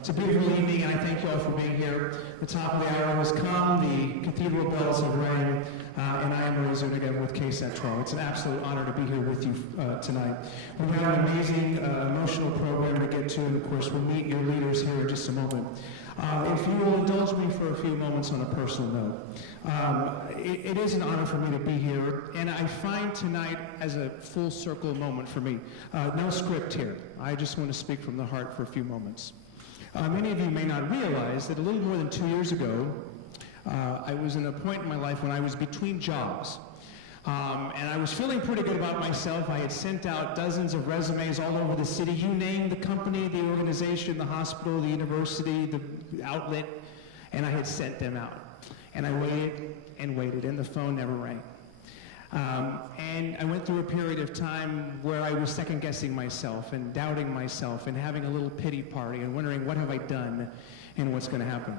It's a beautiful evening, and I thank you all for being here. The top of the hour has come, the cathedral bells have rang, and I am Mayoral again with KSAT 12. It's an absolute honor to be here with you tonight. We have an amazing, emotional program to get to, and of course, we'll meet your leaders here in just a moment. If you will indulge me for a few moments on a personal note, it is an honor for me to be here, and I find tonight as a full circle moment for me. No script here. I just want to speak from the heart for a few moments. Many of you may not realize that a little more than 2 years ago, I was in a point in my life when I was between jobs. And I was feeling pretty good about myself. I had sent out dozens of resumes all over the city. You name the company, the organization, the hospital, the university, the outlet, and I had sent them out. And I waited and waited, and the phone never rang. And I went through a period of time where I was second-guessing myself and doubting myself and having a little pity party and wondering, what have I done and what's going to happen?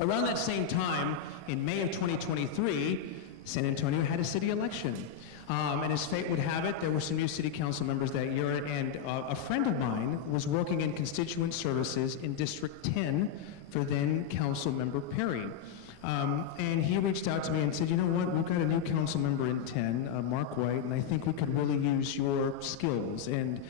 Around that same time, in May of 2023, San Antonio had a city election. And as fate would have it, there were some new city council members that year, and a friend of mine was working in constituent services in District 10 for then Council Member Perry. And he reached out to me and said, you know what, we've got a new council member in 10, Mark White, and I think we could really use your skills and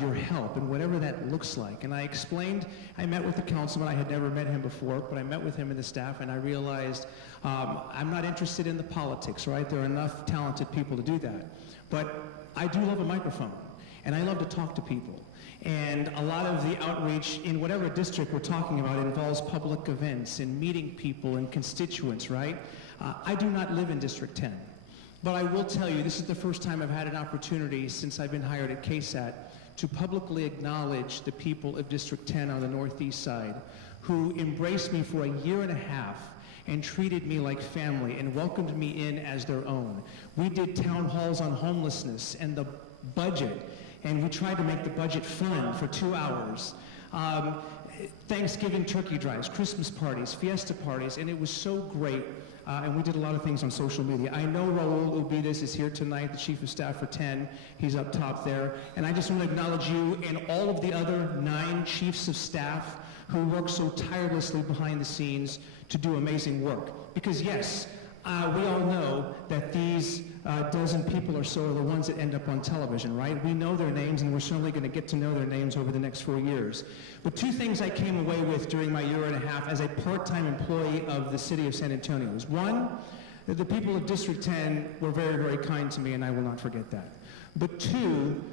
your help and whatever that looks like. And I explained, I met with the councilman, I had never met him before, but I met with him and the staff, and I realized I'm not interested in the politics, right? There are enough talented people to do that. But I do love a microphone, and I love to talk to people. And a lot of the outreach in whatever district we're talking about involves public events and meeting people and constituents, right? I do not live in District 10. But I will tell you, this is the first time I've had an opportunity since I've been hired at KSAT to publicly acknowledge the people of District 10 on the northeast side who embraced me for a year and a half and treated me like family and welcomed me in as their own. We did town halls on homelessness and the budget, and we tried to make the budget fun for 2 hours. Thanksgiving turkey drives, Christmas parties, fiesta parties, and it was so great. And we did a lot of things on social media. I know Raul Ubides is here tonight, the Chief of Staff for 10. He's up top there. And I just want to acknowledge you and all of the other 9 Chiefs of Staff who work so tirelessly behind the scenes to do amazing work. Because yes, we all know that these dozen people or so are the ones that end up on television, right? We know their names, and we're certainly going to get to know their names over the next 4 years. But 2 things I came away with during my year and a half as a part-time employee of the city of San Antonio is, 1, that the people of District 10 were very, very kind to me, and I will not forget that. But 2,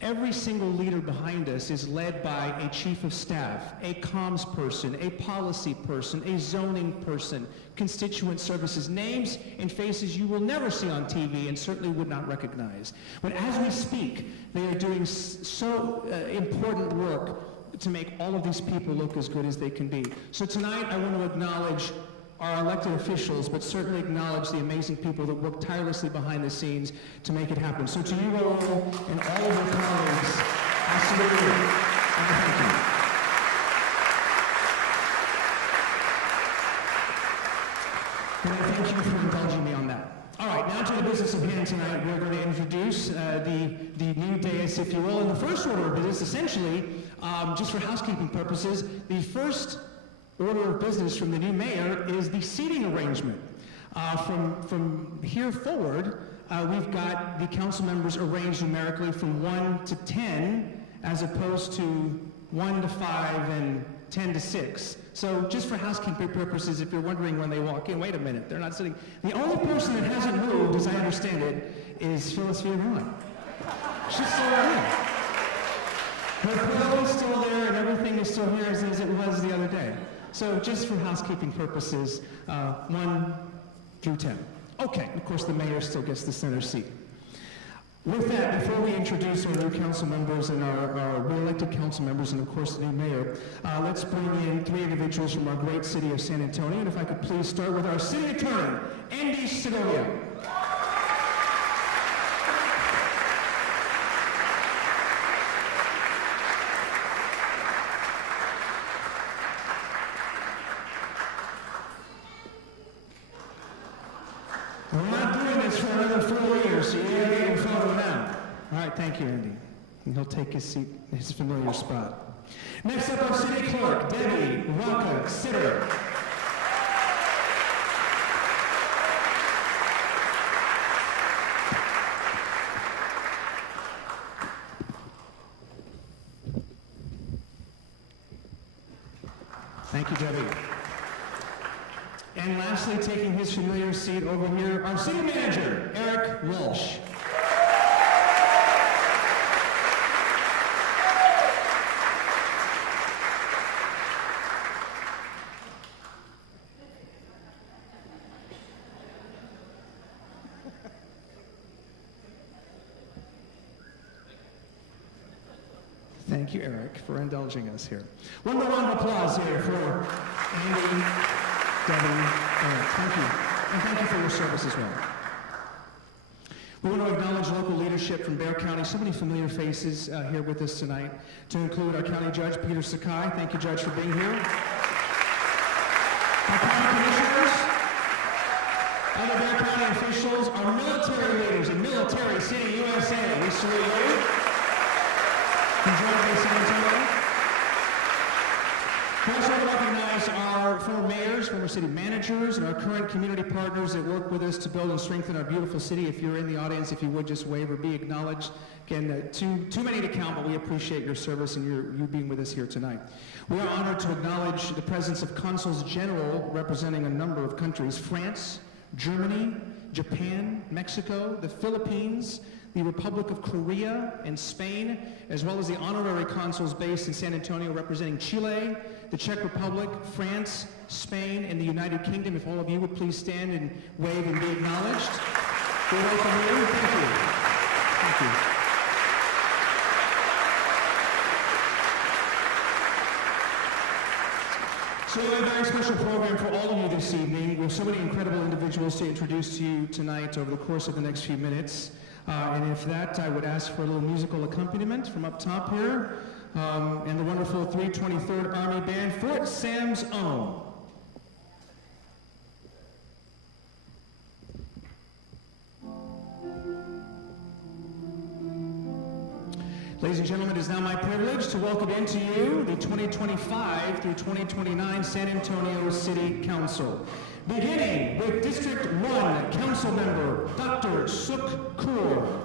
every single leader behind us is led by a chief of staff, a comms person, a policy person, a zoning person, constituent services, names and faces you will never see on TV and certainly would not recognize. But as we speak, they are doing so important work to make all of these people look as good as they can be. So tonight I want to acknowledge our elected officials, but certainly acknowledge the amazing people that work tirelessly behind the scenes to make it happen. So to you all and all of your colleagues, I salute you and thank you. And I thank you for indulging me on that. All right, now to the business of hand tonight. We're going to introduce the new dais, if you will. And the first order of business, essentially, just for housekeeping purposes, the first order of business from the new mayor is the seating arrangement. From here forward, we've got the council members arranged numerically from 1 to 10, as opposed to 1 to 5 and 10 to 6. So just for housekeeping purposes, if you're wondering when they walk in, wait a minute, they're not sitting. The only person that hasn't moved, as I understand it, is Phyllis Villarone. She's still there. Her pillow is still there and everything is still here as it was the other day. So just for housekeeping purposes, 1 through 10. Okay, of course the mayor still gets the center seat. With that, before we introduce our new council members and our re-elected council members and of course the new mayor, let's bring in 3 individuals from our great city of San Antonio. And if I could please start with our city attorney, Andy Segovia. We're not doing this for another 4 years, so you gotta get your photo now. All right, thank you, Andy. And he'll take his seat, his familiar spot. Next up, our city clerk, Debbie Rocca Sitter. Thank you, Debbie. And lastly, taking his familiar seat over here, our city manager, Eric Walsh. Thank you, Eric, for indulging us here. One more round of applause here for Andy, Debbie, Eric. Thank you. And thank you for your service as well. We want to acknowledge local leadership from Bexar County. So many familiar faces here with us tonight, to include our county judge, Peter Sakai. Thank you, Judge, for being here. Our county commissioners, other Bexar County officials, our military leaders in Military City, USA. We salute you. Enjoy San Antonio. We also want to recognize our former mayors, former city managers, and our current community partners that work with us to build and strengthen our beautiful city. If you're in the audience, if you would just wave or be acknowledged. Again, too many to count, but we appreciate your service and you being with us here tonight. We are honored to acknowledge the presence of consuls general representing a number of countries: France, Germany, Japan, Mexico, the Philippines, the Republic of Korea, and Spain, as well as the honorary consuls based in San Antonio representing Chile, the Czech Republic, France, Spain, and the United Kingdom. If all of you would please stand and wave and be acknowledged. We welcome you. Thank you. Thank you. So we have a very special program for all of you this evening. We have so many incredible individuals to introduce to you tonight over the course of the next few minutes. And if that, I would ask for a little musical accompaniment from up top here, and the wonderful 323rd Army Band, Fort Sam's Own. Ladies and gentlemen, it is now my privilege to welcome into you the 2025 through 2029 San Antonio City Council. Beginning with District 1 Council Member Dr. Suk Kaur.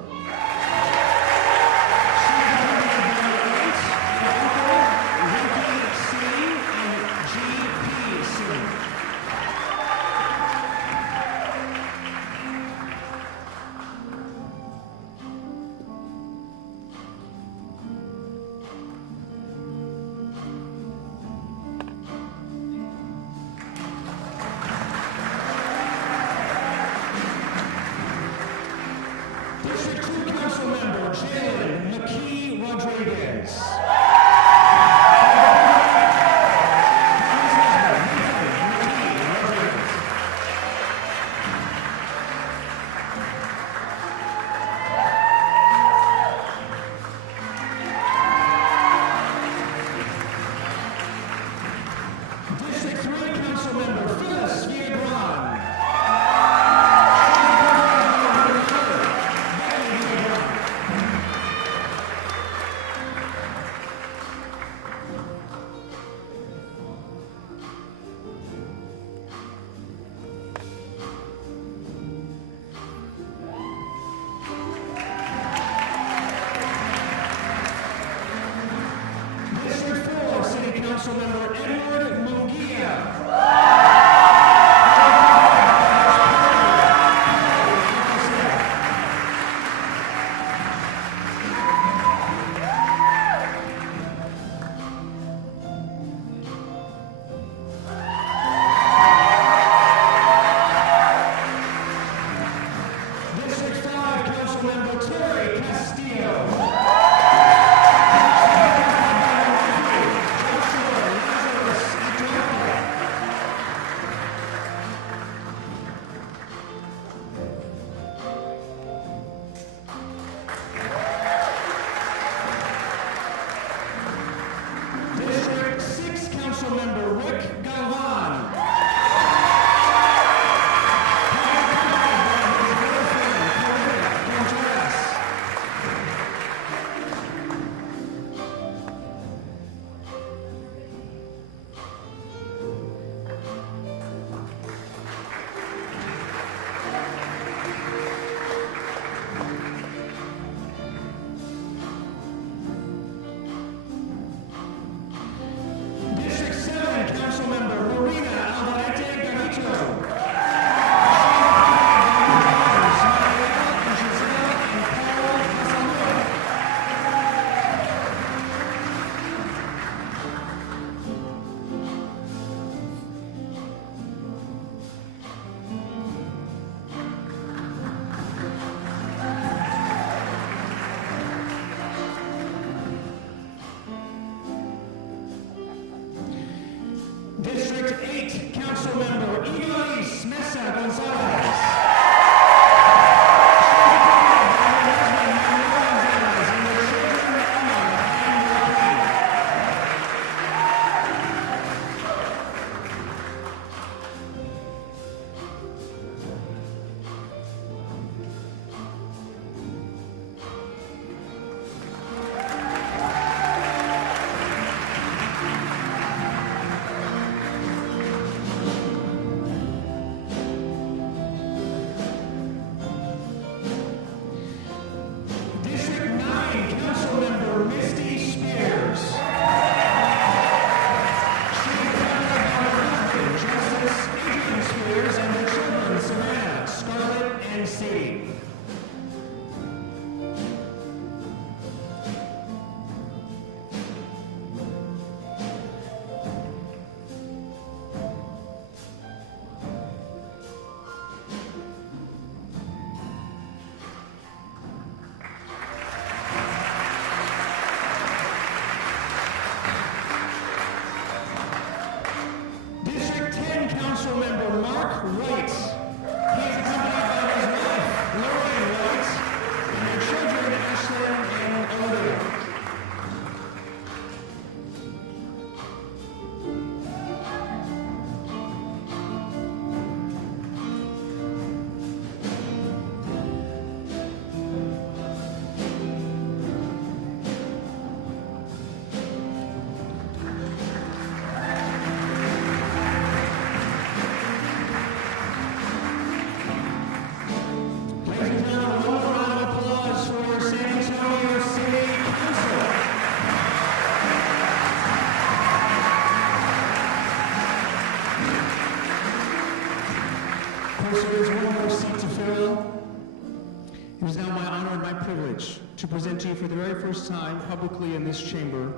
It is now my honor and my privilege to present to you for the very first time publicly in this chamber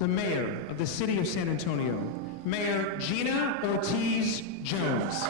the mayor of the city of San Antonio, Mayor Gina Ortiz Jones.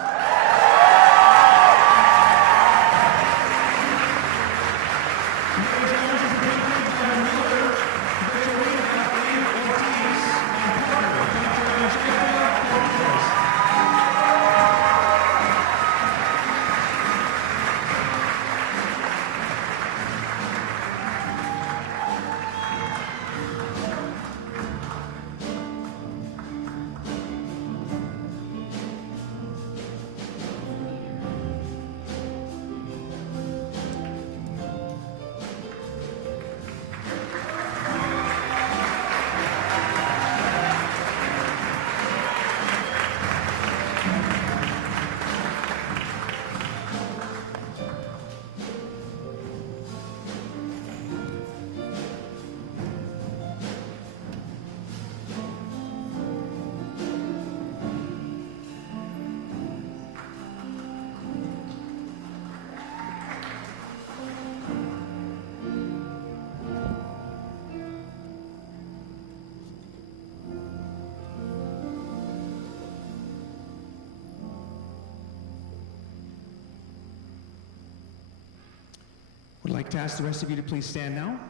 Would like to ask the rest of you to please stand now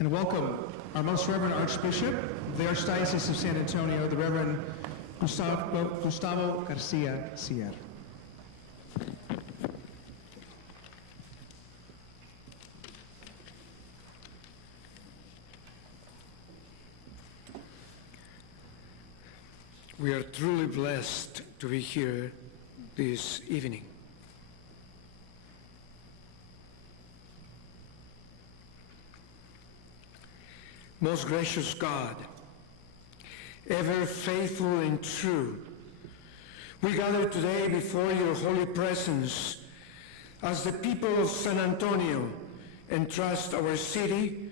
and welcome our most Reverend Archbishop of the Archdiocese of San Antonio, the Reverend Gustavo Garcia Sierra. We are truly blessed to be here this evening. Most gracious God, ever faithful and true, we gather today before your holy presence as the people of San Antonio entrust our city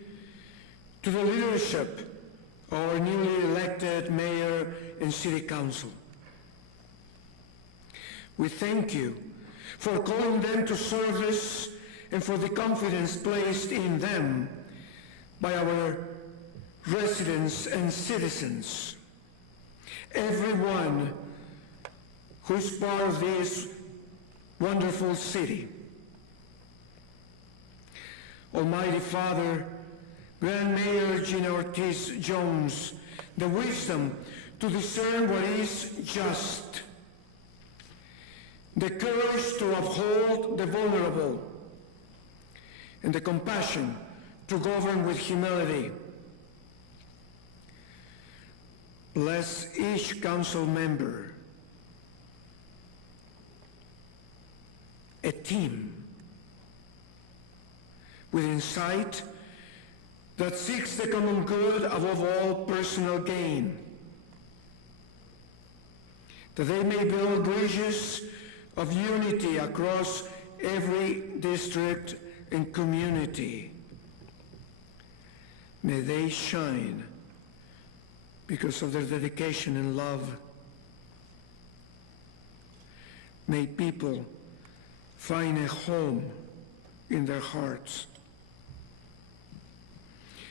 to the leadership of our newly elected mayor and city council. We thank you for calling them to service and for the confidence placed in them by our residents and citizens, everyone who's part of this wonderful city. Almighty Father, grant Mayor Gina Ortiz Jones the wisdom to discern what is just, the courage to uphold the vulnerable, and the compassion to govern with humility. Bless each council member, a team with insight that seeks the common good above all personal gain, that they may build bridges of unity across every district and community. May they shine because of their dedication and love. May people find a home in their hearts.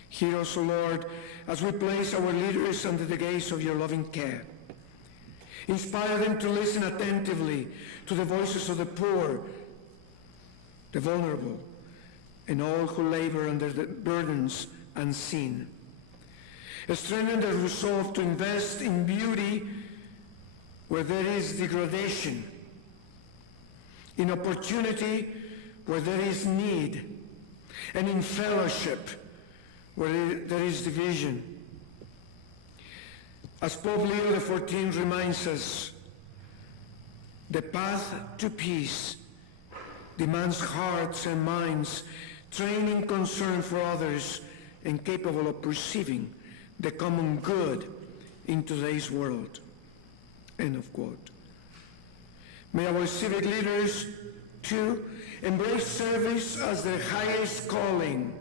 Hear us, O Lord, as we place our leaders under the gaze of your loving care. Inspire them to listen attentively to the voices of the poor, the vulnerable, and all who labor under the burdens unseen. Strengthen their resolve to invest in beauty where there is degradation, in opportunity where there is need, and in fellowship where there is division. As Pope Leo XIV reminds us, the path to peace demands hearts and minds trained in concern for others and capable of perceiving the common good in today's world. End of quote. May our civic leaders, too, embrace service as their highest calling,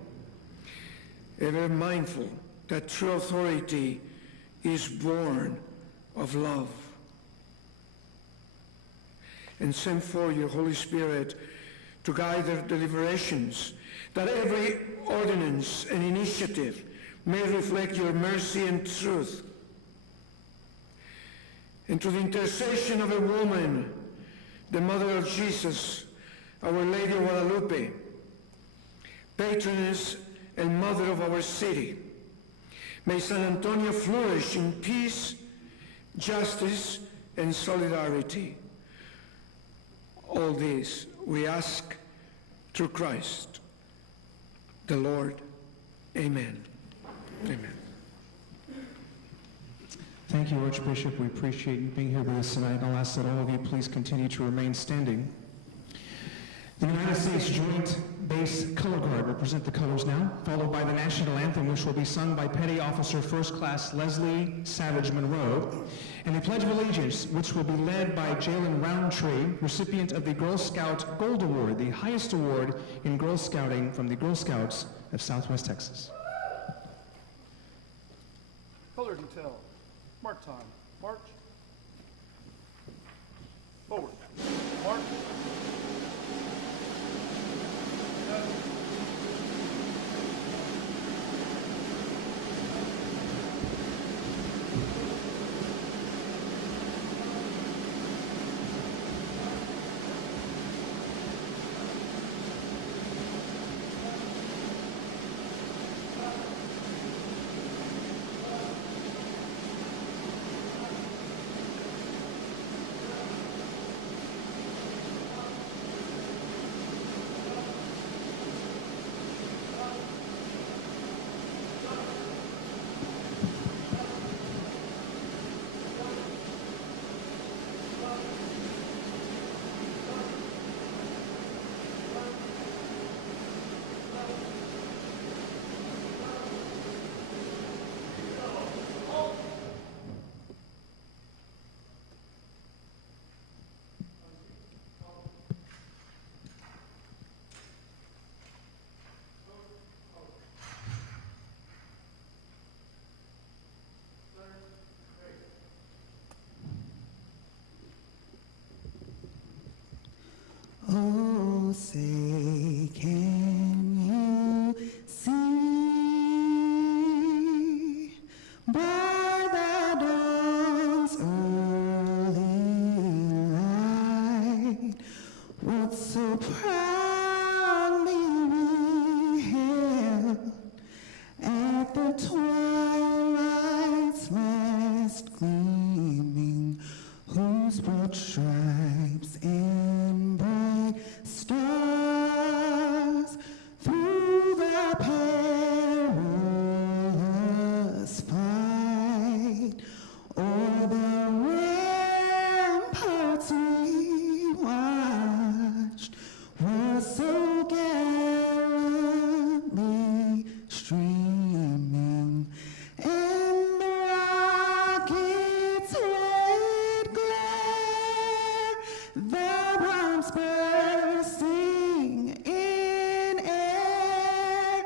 ever mindful that true authority is born of love. And send forth your Holy Spirit to guide their deliberations, that every ordinance and initiative may reflect your mercy and truth. And to the intercession of a woman, the Mother of Jesus, Our Lady of Guadalupe, patroness and mother of our city, may San Antonio flourish in peace, justice, and solidarity. All this we ask through Christ, the Lord. Amen. Amen. Thank you, Archbishop. We appreciate you being here with us tonight. I'll ask that all of you please continue to remain standing. The United States Joint Base Color Guard will present the colors now, followed by the national anthem, which will be sung by Petty Officer First Class Leslie Savage Monroe, and the Pledge of Allegiance, which will be led by Jalen Roundtree, recipient of the Girl Scout Gold Award, the highest award in Girl Scouting from the Girl Scouts of Southwest Texas. Color detail. Mark time. March. Forward. March. Oh, say, can you see by the dawn's early light what so proudly we hailed at the twilight's last gleaming, whose broad stripes and bright stars through the perilous fight o'er the ramparts we watched were so gallantly streaming, and the rockets' red glare, the bombs bursting in air,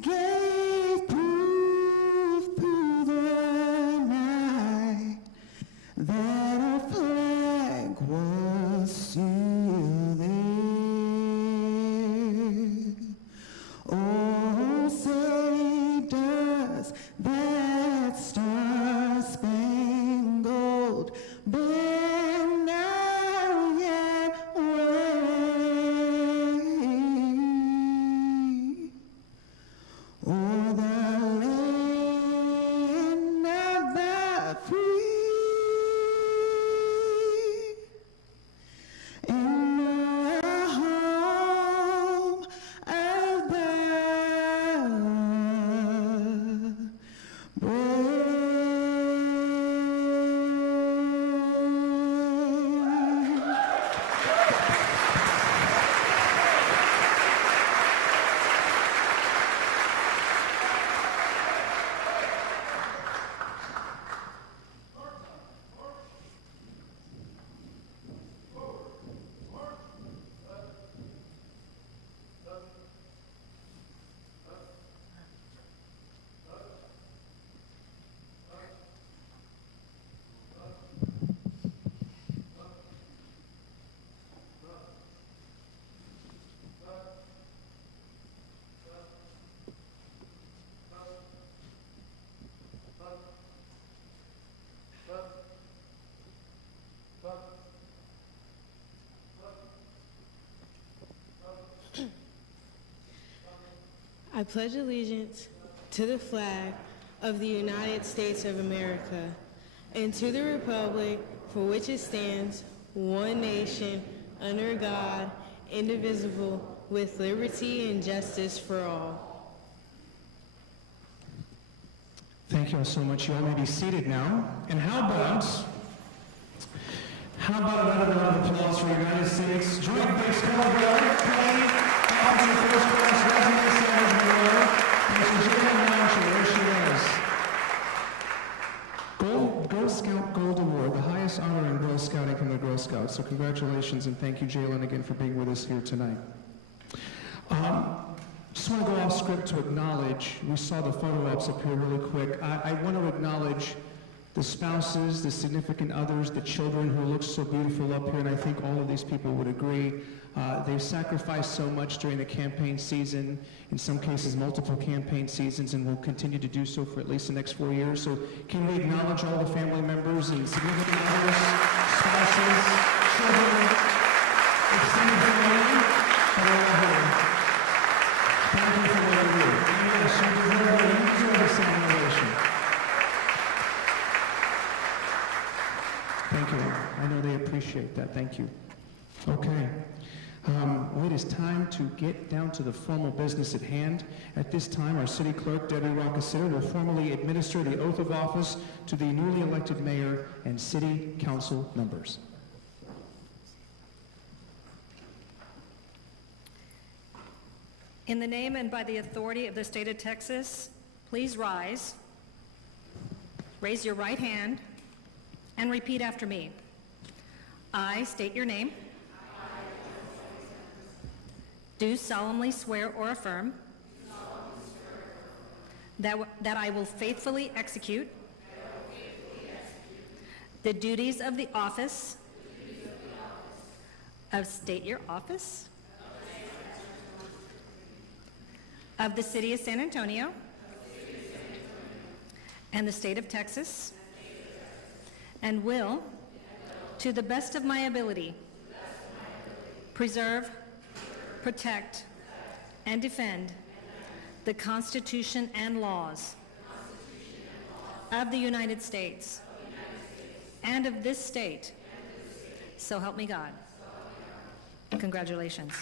gave proof through the night that our flag was still there. I pledge allegiance to the flag of the United States of America and to the republic for which it stands, one nation, under God, indivisible, with liberty and justice for all. Thank you all so much. You all may be seated now. And how about another round of applause for the United States Joint Base Commodore, Kelly, Officer First Class Resident Sarah Mayoral, Mr. Gina Ortiz, there she is. Girl Scout Gold Award, the highest honor in Girl Scouting from the Girl Scouts. So congratulations and thank you, Jalen, again for being with us here tonight. Just want to go off script to acknowledge, we saw the photo ops up here really quick. I want to acknowledge the spouses, the significant others, the children who look so beautiful up here, and I think all of these people would agree. They've sacrificed so much during the campaign season, in some cases multiple campaign seasons, and will continue to do so for at least the next 4 years. So can we acknowledge all the family members and significant others, spouses, children, extended family, that are all here. Thank you for what you do. And yes, you deserve a standing ovation. Thank you. I know they appreciate that. Thank you. Okay. Well, it is time to get down to the formal business at hand. At this time, our city clerk, Debbie Roccasera, will formally administer the oath of office to the newly elected mayor and city council members. In the name and by the authority of the state of Texas, please rise, raise your right hand, and repeat after me. I state your name. Do solemnly swear or affirm that I will faithfully execute the duties of the office of state your office of the city of San Antonio and the state of Texas, and will, to the best of my ability, preserve, protect, and defend the Constitution and laws of the United States and of this state. So help me God. Congratulations.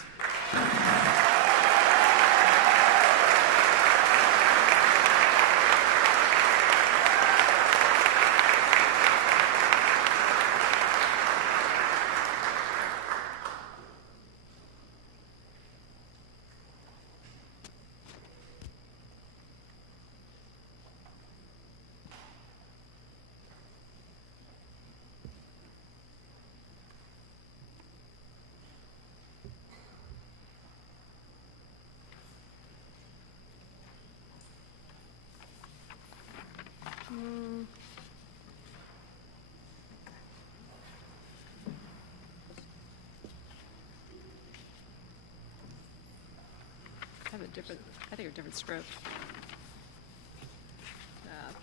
I think a different script.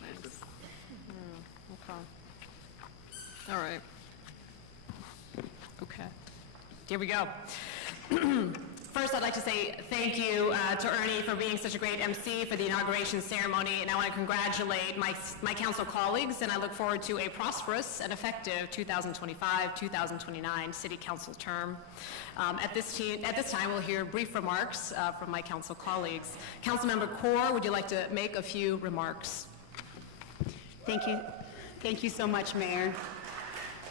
Thanks. Okay. All right. Okay. Here we go. First, I'd like to say thank you to Ernie for being such a great MC for the inauguration ceremony, and I want to congratulate my council colleagues, and I look forward to a prosperous and effective 2025-2029 city council term. At this time, we'll hear brief remarks from my council colleagues. Councilmember Kaur, would you like to make a few remarks? Thank you. Thank you so much, Mayor.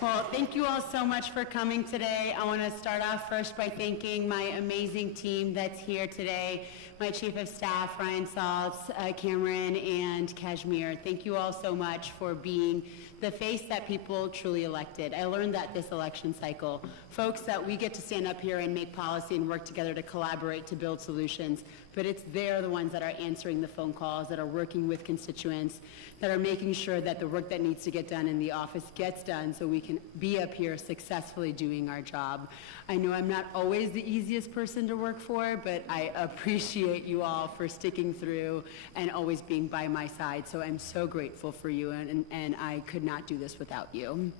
Well, thank you all so much for coming today. I want to start off first by thanking my amazing team that's here today, my Chief of Staff, Ryan Saltz, Cameron, and Kashmir. Thank you all so much for being the face that people truly elected. I learned that this election cycle. Folks, that we get to stand up here and make policy and work together to collaborate to build solutions, but they're the ones that are answering the phone calls, that are working with constituents, that are making sure that the work that needs to get done in the office gets done so we can be up here successfully doing our job. I know I'm not always the easiest person to work for, but I appreciate you all for sticking through and always being by my side. So I'm so grateful for you, and I could not do this without you.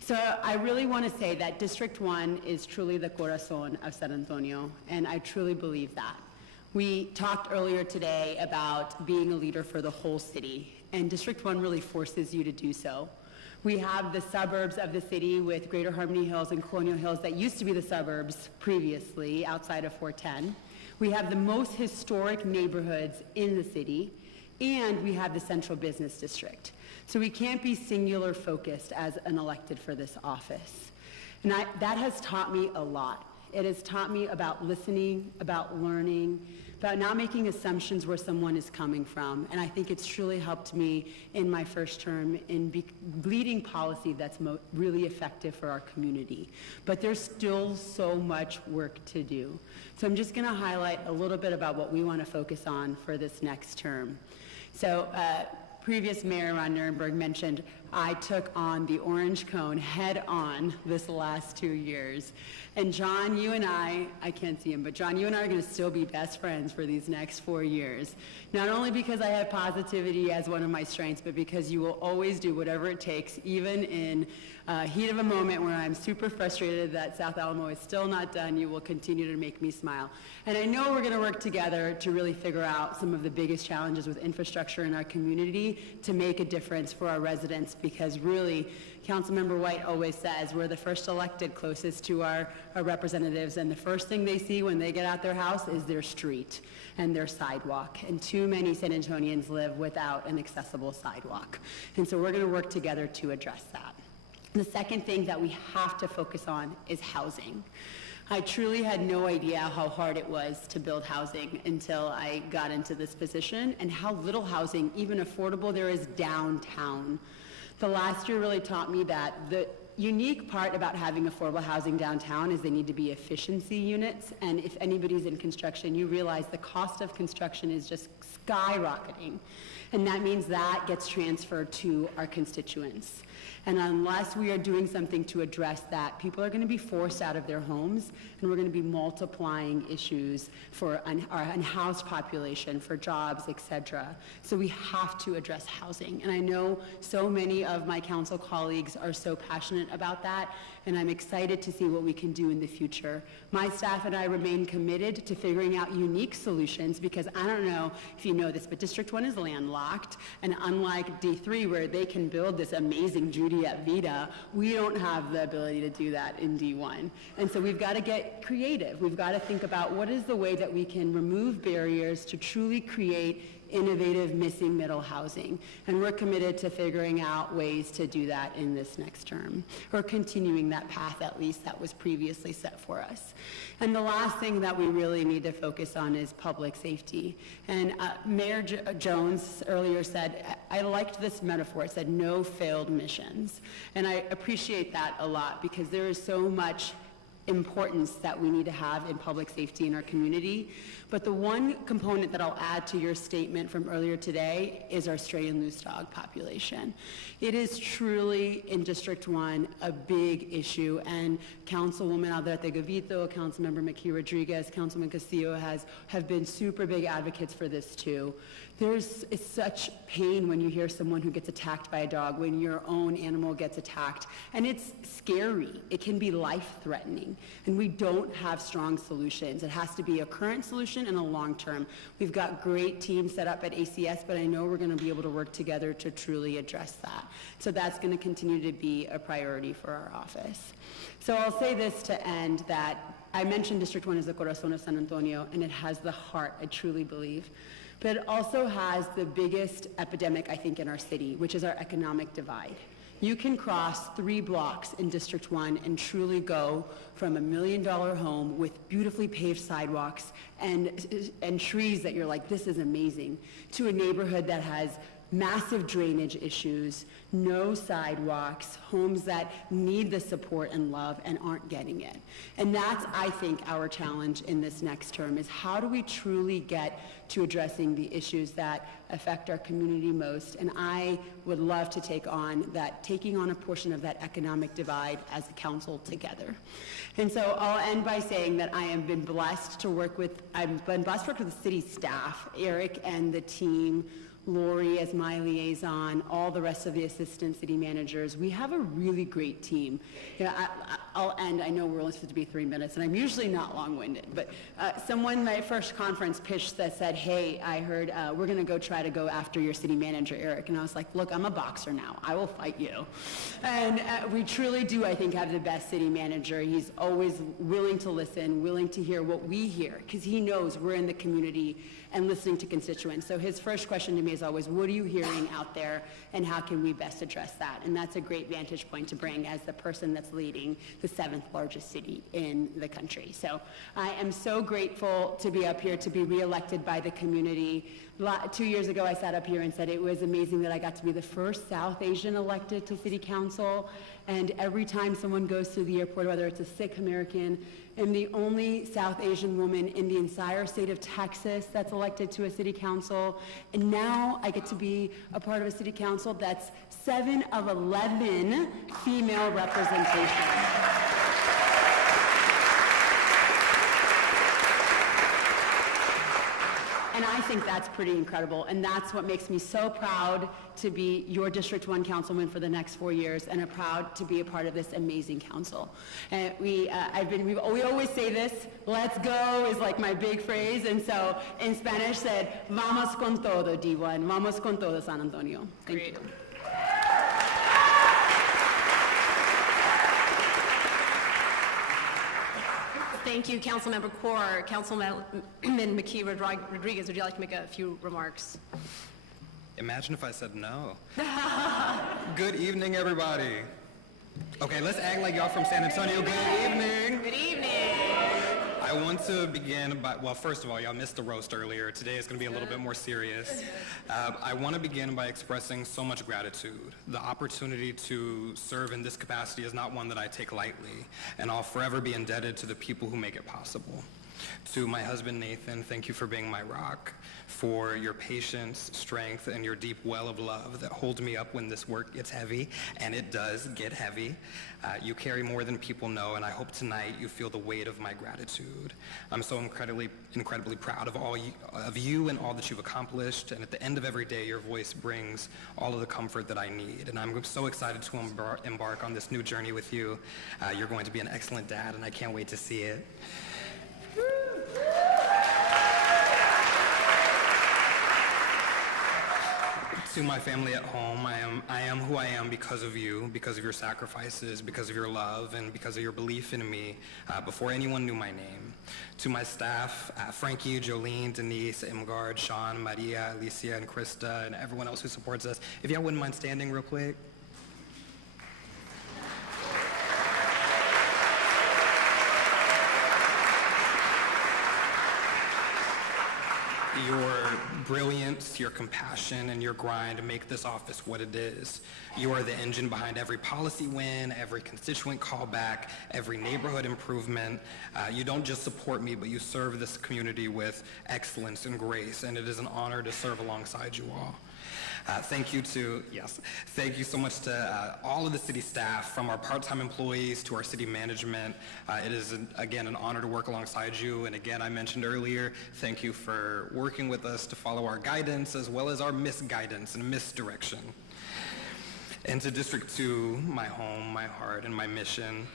So I really want to say that District 1 is truly the corazon of San Antonio, and I truly believe that. We talked earlier today about being a leader for the whole city, and District 1 really forces you to do so. We have the suburbs of the city with Greater Harmony Hills and Colonial Hills that used to be the suburbs previously outside of 410. We have the most historic neighborhoods in the city, and we have the central business district. So we can't be singular focused as an elected for this office. And that has taught me a lot. It has taught me about listening, about learning, about not making assumptions where someone is coming from. And I think it's truly helped me in my first term in leading policy that's really effective for our community. But there's still so much work to do. So I'm just gonna highlight a little bit about what we wanna focus on for this next term. So previous Mayor Ron Nirenberg mentioned I took on the orange cone head on this last 2 years. And John, you and I can't see him, but John, you and I are gonna still be best friends for these next 4 years. Not only because I have positivity as one of my strengths, but because you will always do whatever it takes, even in heat of a moment where I'm super frustrated that South Alamo is still not done, you will continue to make me smile. And I know we're gonna work together to really figure out some of the biggest challenges with infrastructure in our community to make a difference for our residents, because really, Councilmember White always says we're the first elected closest to our representatives, and the first thing they see when they get out their house is their street and their sidewalk. And too many San Antonians live without an accessible sidewalk. And so we're gonna work together to address that. The second thing that we have to focus on is housing. I truly had no idea how hard it was to build housing until I got into this position, and how little housing, even affordable, there is downtown. The last year really taught me that the unique part about having affordable housing downtown is they need to be efficiency units, and if anybody's in construction, you realize the cost of construction is just skyrocketing, and that means that gets transferred to our constituents. And unless we are doing something to address that, people are going to be forced out of their homes, and we're going to be multiplying issues for our unhoused population, for jobs, et cetera. So we have to address housing. And I know so many of my council colleagues are so passionate about that, and I'm excited to see what we can do in the future. My staff and I remain committed to figuring out unique solutions, because I don't know if you know this, but District 1 is landlocked, and unlike D3, where they can build this amazing Judy at Vida, we don't have the ability to do that in D1. And so we've got to get creative. We've got to think about what is the way that we can remove barriers to truly create innovative missing middle housing. And we're committed to figuring out ways to do that in this next term, or continuing that path at least that was previously set for us. And the last thing that we really need to focus on is public safety. And Mayor Jones earlier said, I liked this metaphor, it said no failed missions. And I appreciate that a lot, because there is so much importance that we need to have in public safety in our community. But the one component that I'll add to your statement from earlier today is our stray and loose dog population. It is truly, in District 1, a big issue, and Councilwoman Alderete Gavito, Councilmember McKee Rodriguez, Councilman Castillo have been super big advocates for this too. It's such pain when you hear someone who gets attacked by a dog, when your own animal gets attacked, and it's scary. It can be life-threatening, and we don't have strong solutions. It has to be a current solution and a long-term. We've got great teams set up at ACS, but I know we're going to be able to work together to truly address that. So that's going to continue to be a priority for our office. So I'll say this to end, that I mentioned District 1 is the corazón of San Antonio, and it has the heart, I truly believe. But it also has the biggest epidemic, I think, in our city, which is our economic divide. You can cross 3 blocks in District 1 and truly go from $1 million home with beautifully paved sidewalks and trees that you're like, this is amazing, to a neighborhood that has massive drainage issues, no sidewalks, homes that need the support and love and aren't getting it. And that's, I think, our challenge in this next term, is how do we truly get to addressing the issues that affect our community most? And I would love to taking on a portion of that economic divide as a council together. And so I'll end by saying that I have been blessed to work with the city staff, Eric and the team, Lori as my liaison, all the rest of the assistant city managers. We have a really great team. You know, I'll end. I know we're only supposed to be 3 minutes, and I'm usually not long-winded, but someone, my first conference pitched that said, hey, I heard we're going to try to go after your city manager, Eric. And I was like, look, I'm a boxer now. I will fight you. And we truly do, I think, have the best city manager. He's always willing to listen, willing to hear what we hear, because he knows we're in the community and listening to constituents. So his first question to me is always, what are you hearing out there, and how can we best address that? And that's a great vantage point to bring as the person that's leading the 7th largest city in the country. So I am so grateful to be up here, to be reelected by the community. 2 years ago, I sat up here and said it was amazing that I got to be the first South Asian elected to city council. And every time someone goes through the airport, whether it's a Sikh American, I'm the only South Asian woman in the entire state of Texas that's elected to a city council. And now I get to be a part of a city council that's 7 of 11 female representation. And I think that's pretty incredible, and that's what makes me so proud to be your District 1 councilman for the next 4 years, and I'm proud to be a part of this amazing council. And we always say this, let's go is like my big phrase, and so in Spanish said, vamos con todo, D1, vamos con todo, San Antonio. Thank you. Thank you, Councilmember Kaur. Councilman McKee Rodriguez, would you like to make a few remarks? Imagine if I said no. Good evening, everybody. Okay, let's act like y'all from San Antonio. Good evening. Good evening. I want to begin by, well, first of all, y'all missed the roast earlier. Today is going to be a little bit more serious. I want to begin by expressing so much gratitude. The opportunity to serve in this capacity is not one that I take lightly, and I'll forever be indebted to the people who make it possible. To my husband, Nathan, thank you for being my rock, for your patience, strength, and your deep well of love that holds me up when this work gets heavy, and it does get heavy. You carry more than people know, and I hope tonight you feel the weight of my gratitude. I'm so incredibly proud of you and all that you've accomplished, and at the end of every day, your voice brings all of the comfort that I need, and I'm so excited to embark on this new journey with you. You're going to be an excellent dad, and I can't wait to see it. To my family at home, I am who I am because of you, because of your sacrifices, because of your love, and because of your belief in me before anyone knew my name. To my staff, Frankie, Jolene, Denise, Imgard, Sean, Maria, Alicia, and Krista, and everyone else who supports us. If y'all wouldn't mind standing real quick. Your brilliance, your compassion, and your grind make this office what it is. You are the engine behind every policy win, every constituent callback, every neighborhood improvement. You don't just support me, but you serve this community with excellence and grace, and it is an honor to serve alongside you all. Thank you so much to all of the city staff, from our part-time employees to our city management. It is, again, an honor to work alongside you. And again, I mentioned earlier, thank you for working with us to follow our guidance as well as our misguidance and misdirection. And to District 2, my home, my heart, and my mission,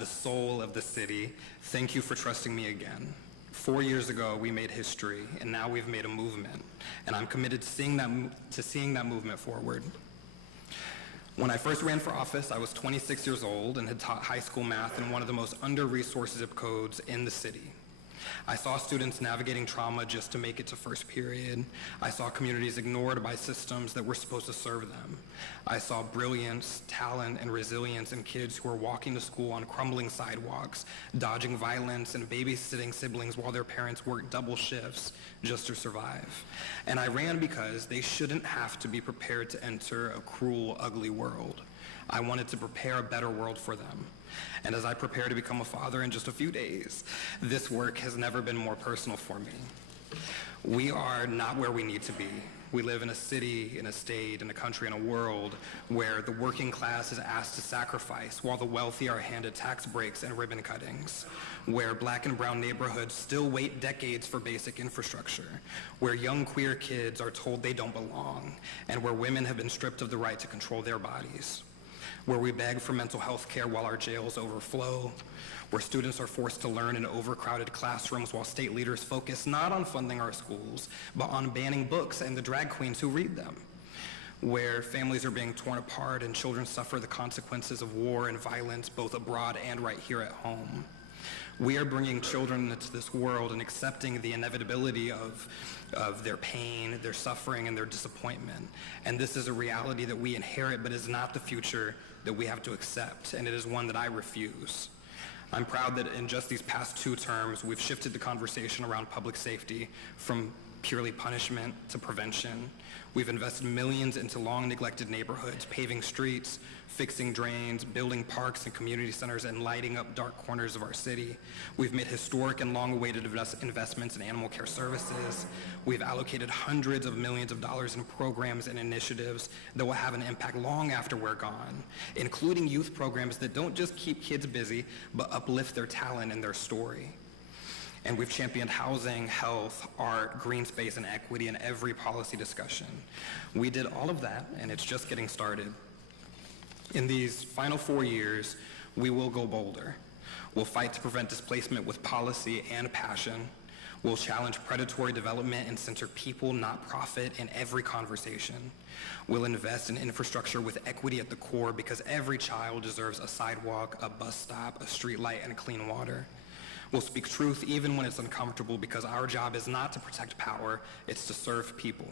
the soul of the city, thank you for trusting me again. 4 years ago, we made history, and now we've made a movement, and I'm committed to seeing that movement forward. When I first ran for office, I was 26 years old and had taught high school math in one of the most under-resourced zip codes in the city. I saw students navigating trauma just to make it to first period. I saw communities ignored by systems that were supposed to serve them. I saw brilliance, talent, and resilience in kids who were walking to school on crumbling sidewalks, dodging violence, and babysitting siblings while their parents worked double shifts just to survive. And I ran because they shouldn't have to be prepared to enter a cruel, ugly world. I wanted to prepare a better world for them. And as I prepare to become a father in just a few days, this work has never been more personal for me. We are not where we need to be. We live in a city, in a state, in a country, in a world where the working class is asked to sacrifice while the wealthy are handed tax breaks and ribbon cuttings, where black and brown neighborhoods still wait decades for basic infrastructure, where young queer kids are told they don't belong, and where women have been stripped of the right to control their bodies. where we beg for mental health care while our jails overflow, where students are forced to learn in overcrowded classrooms while state leaders focus not on funding our schools, but on banning books and the drag queens who read them, where families are being torn apart and children suffer the consequences of war and violence both abroad and right here at home. We are bringing children into this world and accepting the inevitability of their pain, their suffering, and their disappointment. And this is a reality that we inherit, but is not the future that we have to accept, and it is one that I refuse. I'm proud that in just these past 2 terms, we've shifted the conversation around public safety from purely punishment to prevention. We've invested millions into long-neglected neighborhoods, paving streets, fixing drains, building parks and community centers, and lighting up dark corners of our city. We've made historic and long-awaited investments in animal care services. We've allocated hundreds of millions of dollars in programs and initiatives that will have an impact long after we're gone, including youth programs that don't just keep kids busy, but uplift their talent and their story. And we've championed housing, health, art, green space, and equity in every policy discussion. We did all of that, and it's just getting started. In these final 4 years, we will go bolder. We'll fight to prevent displacement with policy and passion. We'll challenge predatory development and center people, not profit, in every conversation. We'll invest in infrastructure with equity at the core because every child deserves a sidewalk, a bus stop, a street light, and clean water. We'll speak truth even when it's uncomfortable because our job is not to protect power, it's to serve people.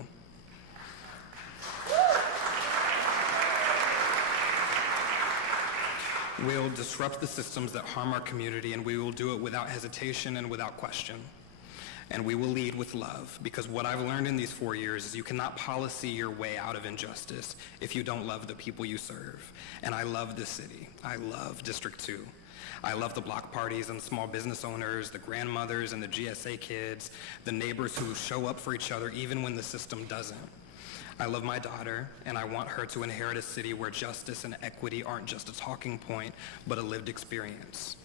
We'll disrupt the systems that harm our community, and we will do it without hesitation and without question. And we will lead with love, because what I've learned in these 4 years is you cannot policy your way out of injustice if you don't love the people you serve. And I love this city. I love District 2. I love the block parties and small business owners, the grandmothers and the GSA kids, the neighbors who show up for each other even when the system doesn't. I love my daughter, and I want her to inherit a city where justice and equity aren't just a talking point, but a lived experience.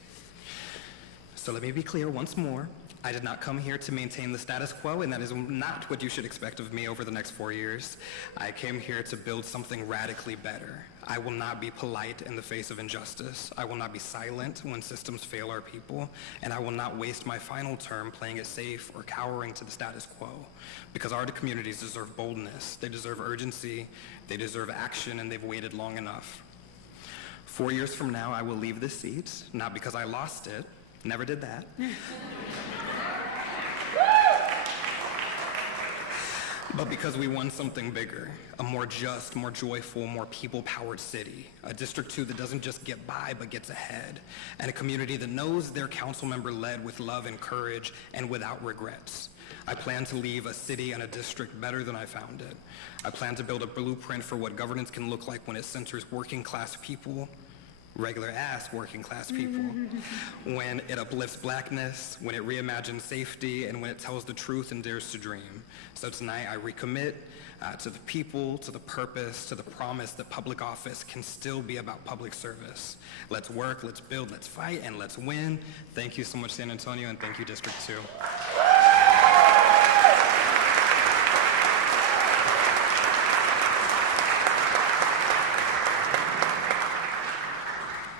So let me be clear once more. I did not come here to maintain the status quo, and that is not what you should expect of me over the next 4 years. I came here to build something radically better. I will not be polite in the face of injustice. I will not be silent when systems fail our people, and I will not waste my final term playing it safe or cowering to the status quo, because our communities deserve boldness, they deserve urgency, they deserve action, and they've waited long enough. 4 years from now, I will leave this seat, not because I lost it, never did that. But because we won something bigger, a more just, more joyful, more people-powered city, a District 2 that doesn't just get by, but gets ahead, and a community that knows their council member led with love and courage and without regrets. I plan to leave a city and a district better than I found it. I plan to build a blueprint for what governance can look like when it centers working-class people, regular-ass working-class people, when it uplifts blackness, when it reimagines safety, and when it tells the truth and dares to dream. So tonight I recommit to the people, to the purpose, to the promise that public office can still be about public service. Let's work, let's build, let's fight, and let's win. Thank you so much, San Antonio, and thank you, District 2.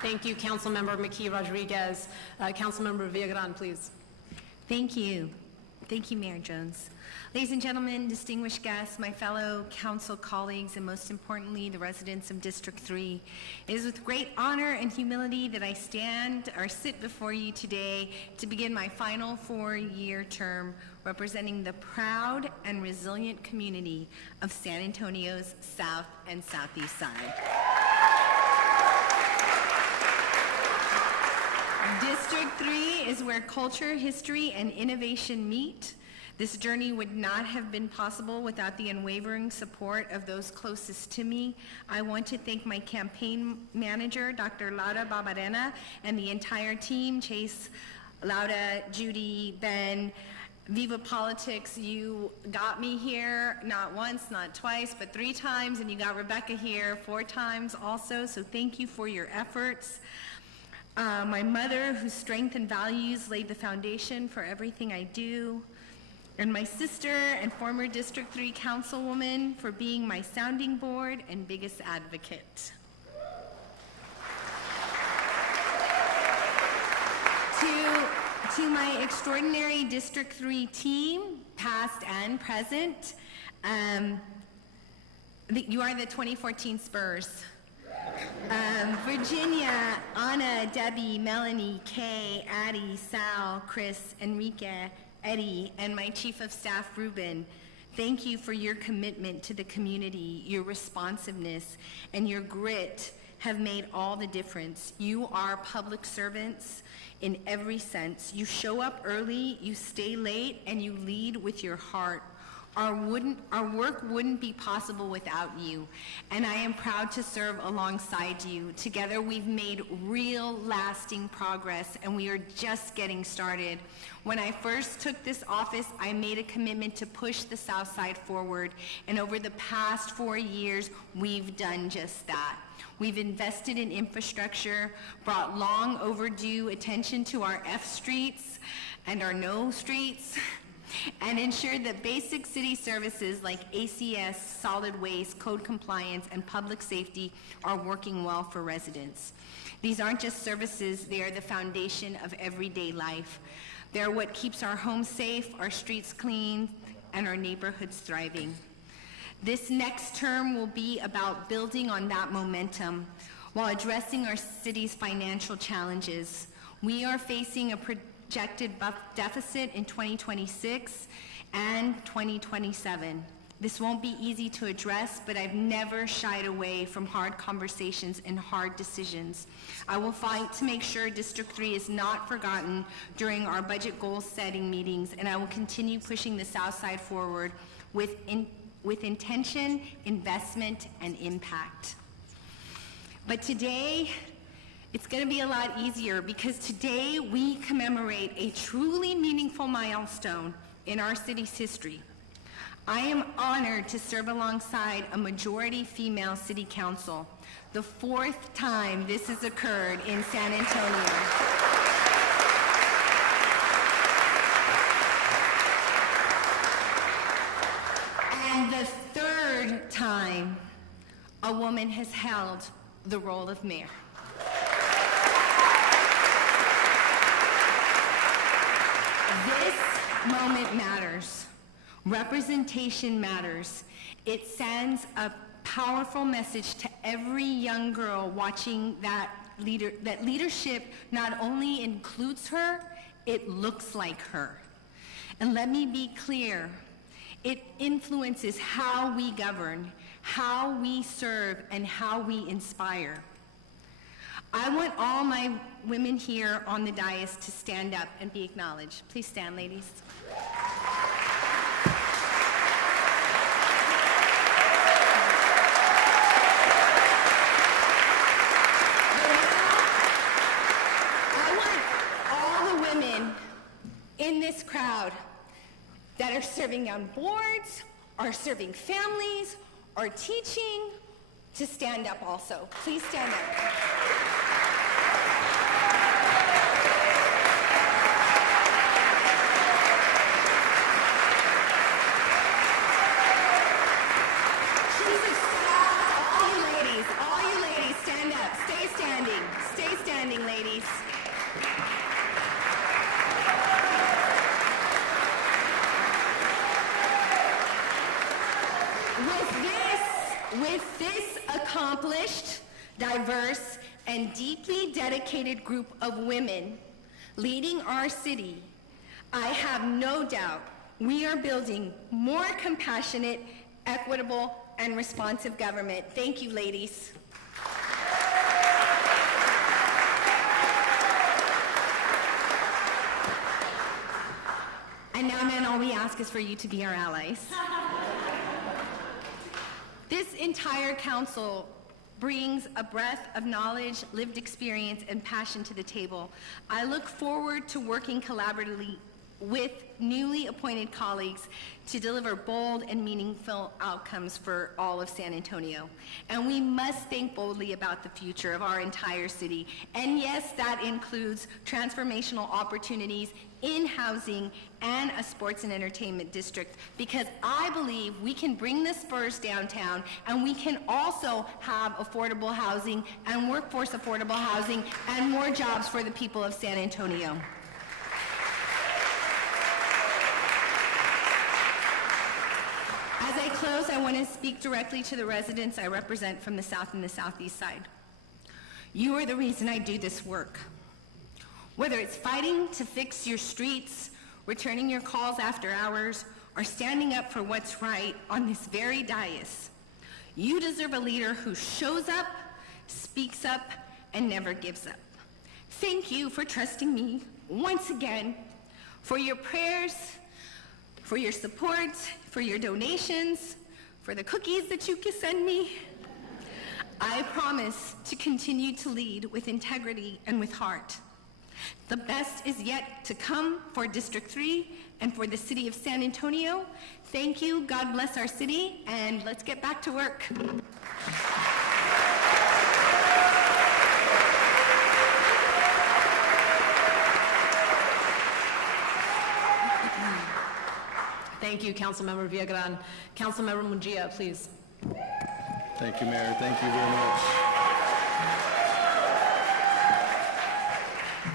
Thank you, Councilmember McKee Rodriguez. Councilmember Villagran, please. Thank you. Thank you, Mayor Jones. Ladies and gentlemen, distinguished guests, my fellow council colleagues, and most importantly, the residents of District 3, it is with great honor and humility that I sit before you today to begin my final 4-year term representing the proud and resilient community of San Antonio's South and Southeast Side. District 3 is where culture, history, and innovation meet. This journey would not have been possible without the unwavering support of those closest to me. I want to thank my campaign manager, Dr. Laura Barbarena, and the entire team, Chase, Laura, Judy, Ben, Viva Politics. You got me here, not once, not twice, but 3 times, and you got Rebecca here 4 times also, so thank you for your efforts. My mother, whose strength and values laid the foundation for everything I do, and my sister and former District 3 councilwoman for being my sounding board and biggest advocate. To my extraordinary District 3 team, past and present, you are the 2014 Spurs. Virginia, Anna, Debbie, Melanie, Kay, Addie, Sal, Chris, Enrique, Eddie, and my Chief of Staff, Ruben. Thank you for your commitment to the community. Your responsiveness and your grit have made all the difference. You are public servants in every sense. You show up early, you stay late, and you lead with your heart. Our work wouldn't be possible without you, and I am proud to serve alongside you. Together, we've made real, lasting progress, and we are just getting started. When I first took this office, I made a commitment to push the South Side forward, and over the past 4 years, we've done just that. We've invested in infrastructure, brought long overdue attention to our F streets and our no streets, and ensured that basic city services like ACS, solid waste, code compliance, and public safety are working well for residents. These aren't just services, they are the foundation of everyday life. They're what keeps our homes safe, our streets clean, and our neighborhoods thriving. This next term will be about building on that momentum while addressing our city's financial challenges. We are facing a projected deficit in 2026 and 2027. This won't be easy to address, but I've never shied away from hard conversations and hard decisions. I will fight to make sure District 3 is not forgotten during our budget goal setting meetings, and I will continue pushing the South Side forward with intention, investment, and impact. But today, it's going to be a lot easier because today we commemorate a truly meaningful milestone in our city's history. I am honored to serve alongside a majority female city council, the 4th time this has occurred in San Antonio. And the 3rd time a woman has held the role of mayor. This moment matters. Representation matters. It sends a powerful message to every young girl watching that leadership not only includes her, it looks like her. And let me be clear, it influences how we govern, how we serve, and how we inspire. I want all my women here on the dais to stand up and be acknowledged. Please stand, ladies. In this crowd that are serving on boards, are serving families, are teaching, to stand up also. Please stand up. All you ladies, stand up. Stay standing, ladies. With this accomplished, diverse, and deeply dedicated group of women leading our city, I have no doubt we are building more compassionate, equitable, and responsive government. Thank you, ladies. And now, men, all we ask is for you to be our allies. This entire council brings a breadth of knowledge, lived experience, and passion to the table. I look forward to working collaboratively with newly appointed colleagues to deliver bold and meaningful outcomes for all of San Antonio. And we must think boldly about the future of our entire city. And yes, that includes transformational opportunities in housing and a sports and entertainment district, because I believe we can bring the Spurs downtown, and we can also have affordable housing and workforce affordable housing and more jobs for the people of San Antonio. close, I want to speak directly to the residents I represent from the South and the Southeast side. You are the reason I do this work. Whether it's fighting to fix your streets, returning your calls after hours, or standing up for what's right on this very dais, you deserve a leader who shows up, speaks up, and never gives up. Thank you for trusting me once again, for your prayers, for your support, for your donations, for the cookies that you can send me. I promise to continue to lead with integrity and with heart. The best is yet to come for District 3 and for the city of San Antonio. Thank you, God bless our city, and let's get back to work. Thank you, Councilmember Villagrán. Councilmember Munguia, please. Thank you, Mayor. Thank you very much.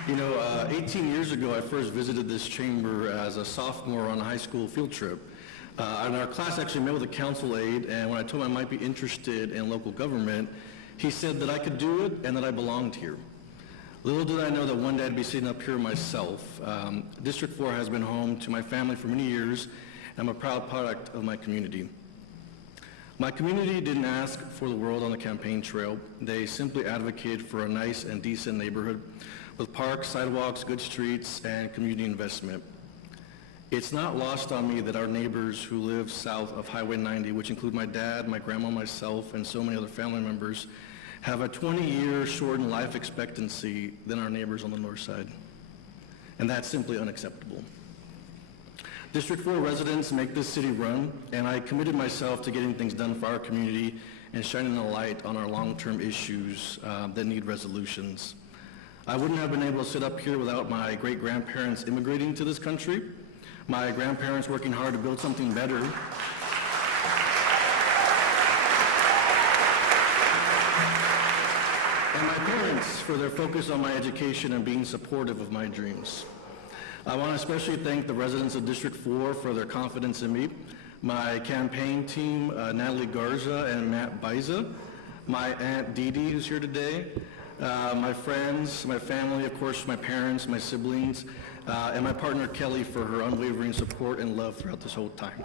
You know, 18 years ago, I first visited this chamber as a sophomore on a high school field trip. And our class actually met with a council aide, and when I told him I might be interested in local government, he said that I could do it and that I belonged here. Little did I know that one day I'd be sitting up here myself. District 4 has been home to my family for many years, and I'm a proud product of my community. My community didn't ask for the world on the campaign trail. They simply advocated for a nice and decent neighborhood with parks, sidewalks, good streets, and community investment. It's not lost on me that our neighbors who live south of Highway 90, which include my dad, my grandma, myself, and so many other family members, have a 20-year shortened life expectancy than our neighbors on the north side. And that's simply unacceptable. District 4 residents make this city run, and I committed myself to getting things done for our community and shining a light on our long-term issues that need resolutions. I wouldn't have been able to sit up here without my great-grandparents immigrating to this country, my grandparents working hard to build something better, and my parents for their focus on my education and being supportive of my dreams. I want to especially thank the residents of District 4 for their confidence in me, my campaign team, Natalie Garza and Matt Baiza, my Aunt Dee Dee, who's here today, my friends, my family, of course, my parents, my siblings, and my partner Kelly for her unwavering support and love throughout this whole time.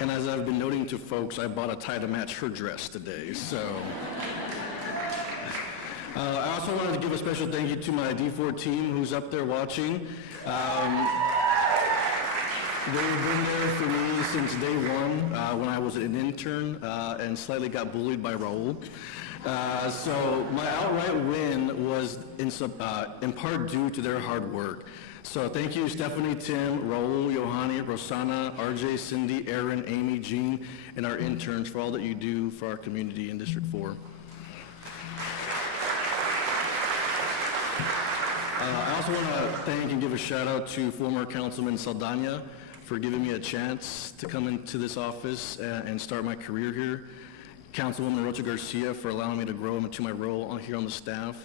And as I've been noting to folks, I bought a tie to match her dress today, so. I also wanted to give a special thank you to my D4 team who's up there watching. They've been there for me since day one when I was an intern and slightly got bullied by Raul. So my outright win was in part due to their hard work. So thank you, Stephanie, Tim, Raul, Yohani, Rosanna, RJ, Cindy, Aaron, Amy, Jean, and our interns for all that you do for our community in District 4. I also want to thank and give a shout out to former Councilman Saldana for giving me a chance to come into this office and start my career here. Councilwoman Rocha Garcia for allowing me to grow into my role here on the staff.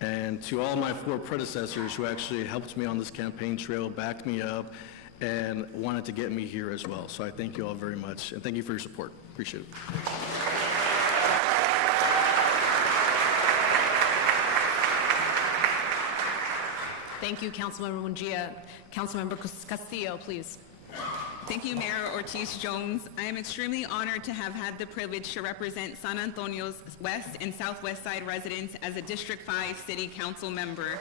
And to all my 4 predecessors who actually helped me on this campaign trail, backed me up, and wanted to get me here as well. So I thank you all very much, and thank you for your support. Appreciate it. Thank you, Councilmember Munguia. Councilmember Castillo, please. Thank you, Mayor Ortiz Jones. I am extremely honored to have had the privilege to represent San Antonio's West and Southwest Side residents as a District 5 City Council member.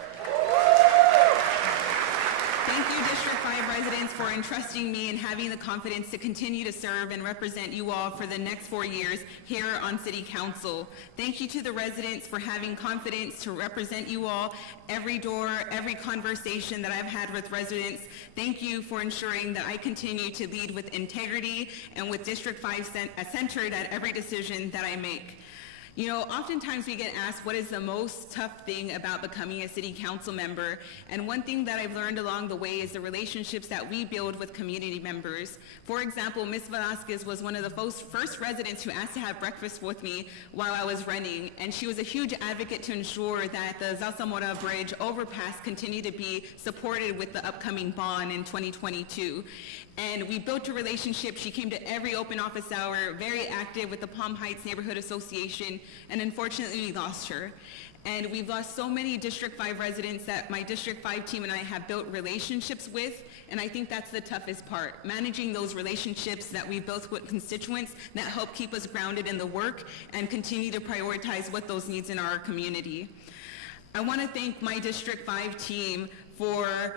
Thank you, District 5 residents, for entrusting me and having the confidence to continue to serve and represent you all for the next 4 years here on City Council. Thank you to the residents for having confidence to represent you all every door, every conversation that I've had with residents. Thank you for ensuring that I continue to lead with integrity and with District 5 centered at every decision that I make. You know, oftentimes we get asked what is the most tough thing about becoming a city council member, and one thing that I've learned along the way is the relationships that we build with community members. For example, Ms. Velasquez was one of the first residents who asked to have breakfast with me while I was running, and she was a huge advocate to ensure that the Zarzamora Bridge overpass continued to be supported with the upcoming bond in 2022. And we built a relationship. She came to every open office hour, very active with the Palm Heights Neighborhood Association, and unfortunately we lost her. And we've lost so many District 5 residents that my District 5 team and I have built relationships with, and I think that's the toughest part, managing those relationships that we built with constituents that help keep us grounded in the work and continue to prioritize what those needs in our community. I want to thank my District 5 team for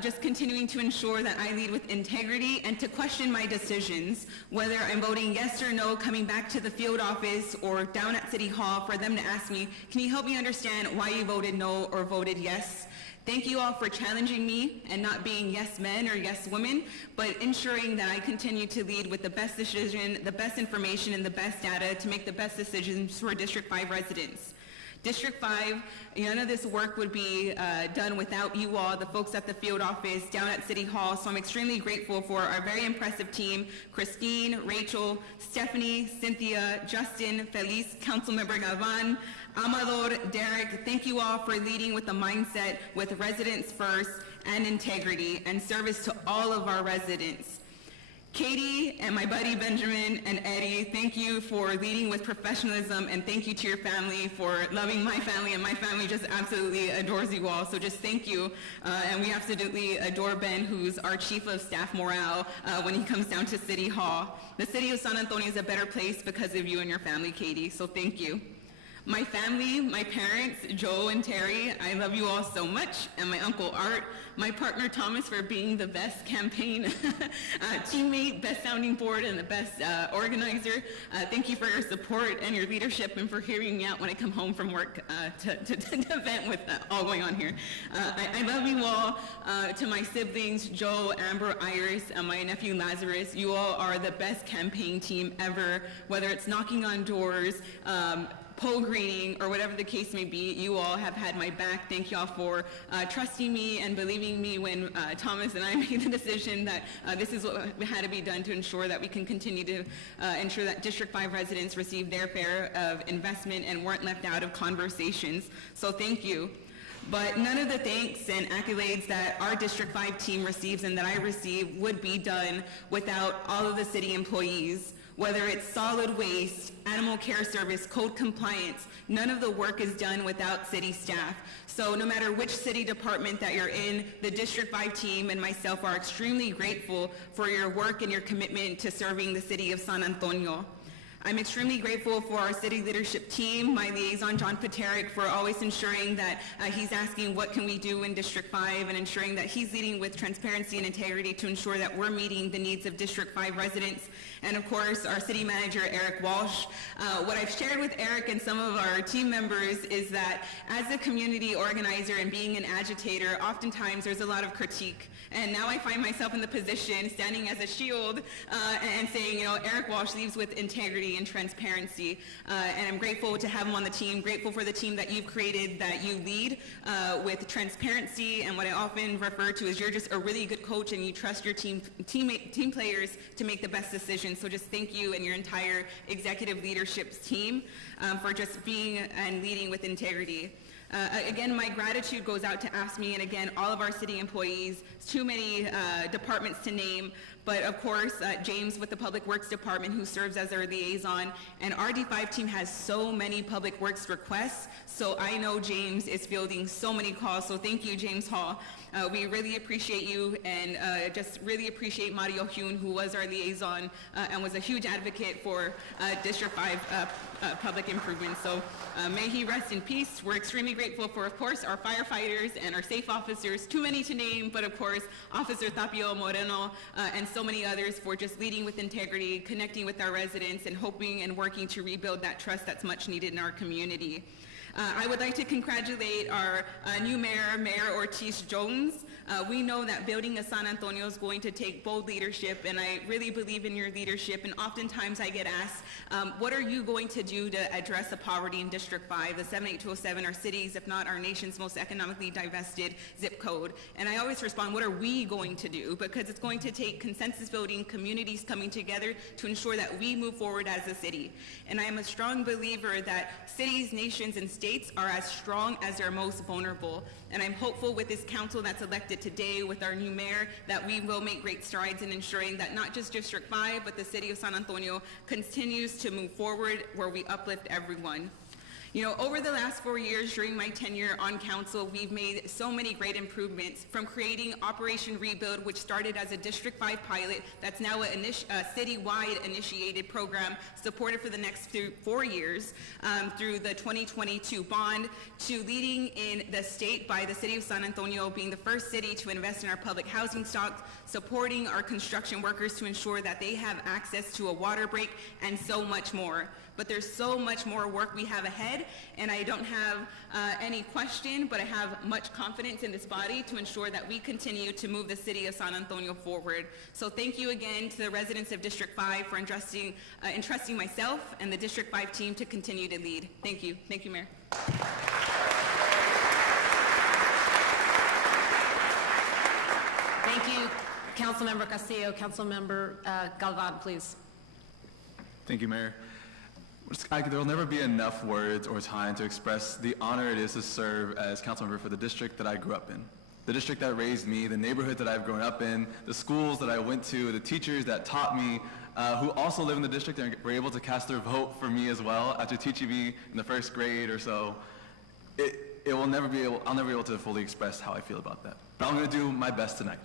just continuing to ensure that I lead with integrity and to question my decisions, whether I'm voting yes or no coming back to the field office or down at City Hall, for them to ask me, can you help me understand why you voted no or voted yes? Thank you all for challenging me and not being yes men or yes women, but ensuring that I continue to lead with the best decision, the best information, and the best data to make the best decisions for District 5 residents. District 5, none of this work would be done without you all, the folks at the field office, down at City Hall, so I'm extremely grateful for our very impressive team, Christine, Rachel, Stephanie, Cynthia, Justin, Feliz, Councilmember Galvan, Amador, Derek. Thank you all for leading with the mindset with residents first and integrity and service to all of our residents. Katie and my buddy Benjamin and Eddie, thank you for leading with professionalism, and thank you to your family for loving my family, and my family just absolutely adores you all, so just thank you. And we absolutely adore Ben, who's our Chief of Staff Morale when he comes down to City Hall. The city of San Antonio is a better place because of you and your family, Katie, so thank you. My family, my parents, Joe and Terry, I love you all so much, and my Uncle Art, my partner Thomas for being the best campaign teammate, best sounding board, and the best organizer. Thank you for your support and your leadership and for hearing me out when I come home from work to vent with all going on here. I love you all. To my siblings, Joe, Amber, Iris, and my nephew Lazarus, you all are the best campaign team ever, whether it's knocking on doors, poll greeting, or whatever the case may be. You all have had my back. Thank you all for trusting me and believing me when Thomas and I made the decision that this is what had to be done to ensure that we can continue to ensure that District 5 residents receive their share of investment and weren't left out of conversations. So thank you. But none of the thanks and accolades that our District 5 team receives and that I receive would be done without all of the city employees. Whether it's solid waste, animal care service, code compliance, none of the work is done without city staff. So no matter which city department that you're in, the District 5 team and myself are extremely grateful for your work and your commitment to serving the city of San Antonio. I'm extremely grateful for our city leadership team, my liaison, John Paterick, for always ensuring that he's asking what can we do in District 5 and ensuring that he's leading with transparency and integrity to ensure that we're meeting the needs of District 5 residents. And of course, our city manager, Eric Walsh. What I've shared with Eric and some of our team members is that as a community organizer and being an agitator, oftentimes there's a lot of critique. And now I find myself in the position standing as a shield and saying, you know, Eric Walsh leads with integrity and transparency. And I'm grateful to have him on the team, grateful for the team that you've created, that you lead with transparency, and what I often refer to as you're just a really good coach and you trust your team players to make the best decisions. So just thank you and your entire executive leadership team for just being and leading with integrity. Again, my gratitude goes out to AFSCME and again, all of our city employees. Too many departments to name, but of course, James with the Public Works Department who serves as our liaison, and our D5 team has so many Public Works requests, so I know James is fielding so many calls, so thank you, James Hall. We really appreciate you, and just really appreciate Mario Hune, who was our liaison and was a huge advocate for District 5 public improvements. So may he rest in peace. We're extremely grateful for, of course, our firefighters and our safe officers, too many to name, but of course, Officer Tapio Moreno and so many others for just leading with integrity, connecting with our residents, and hoping and working to rebuild that trust that's much needed in our community. I would like to congratulate our new mayor, Mayor Ortiz Jones. We know that building a San Antonio is going to take bold leadership, and I really believe in your leadership. And oftentimes I get asked, what are you going to do to address the poverty in District 5? The 78207 are cities, if not our nation's most economically divested zip code. And I always respond, what are we going to do? Because it's going to take consensus building, communities coming together to ensure that we move forward as a city. And I am a strong believer that cities, nations, and states are as strong as their most vulnerable. And I'm hopeful with this council that's elected today, with our new mayor, that we will make great strides in ensuring that not just District 5, but the city of San Antonio continues to move forward where we uplift everyone. You know, over the last 4 years during my tenure on council, we've made so many great improvements, from creating Operation Rebuild, which started as a District 5 pilot that's now a citywide initiated program supported for the next 4 years through the 2022 bond, to leading in the state by the city of San Antonio being the first city to invest in our public housing stock, supporting our construction workers to ensure that they have access to a water break, and so much more. But there's so much more work we have ahead, and I don't have any question, but I have much confidence in this body to ensure that we continue to move the city of San Antonio forward. So thank you again to the residents of District 5 for entrusting myself and the District 5 team to continue to lead. Thank you. Thank you, Mayor. Thank you, Councilmember Castillo. Councilmember Galvan, please. Thank you, Mayor. There will never be enough words or time to express the honor it is to serve as council member for the district that I grew up in. The district that raised me, the neighborhood that I've grown up in, the schools that I went to, the teachers that taught me, who also live in the district and were able to cast their vote for me as well after teaching me in the first grade or so. I'll never be able to fully express how I feel about that. But I'm going to do my best tonight.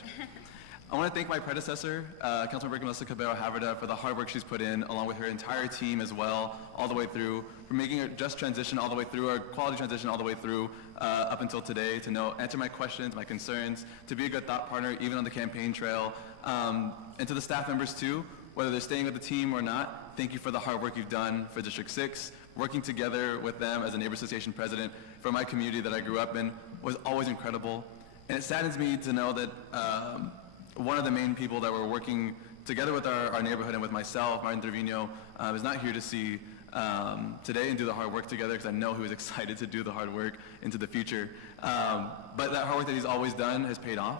I want to thank my predecessor, Councilmember Melissa Cabello-Haverda, for the hard work she's put in, along with her entire team as well, all the way through, for making a just transition all the way through, a quality transition all the way through, up until today, to answer my questions, my concerns, to be a good thought partner, even on the campaign trail. And to the staff members too, whether they're staying with the team or not, thank you for the hard work you've done for District 6. Working together with them as a Neighbor Association president for my community that I grew up in was always incredible. And it saddens me to know that one of the main people that were working together with our neighborhood and with myself, Martin Trevino, is not here to see today and do the hard work together, because I know he was excited to do the hard work into the future. But that hard work that he's always done has paid off.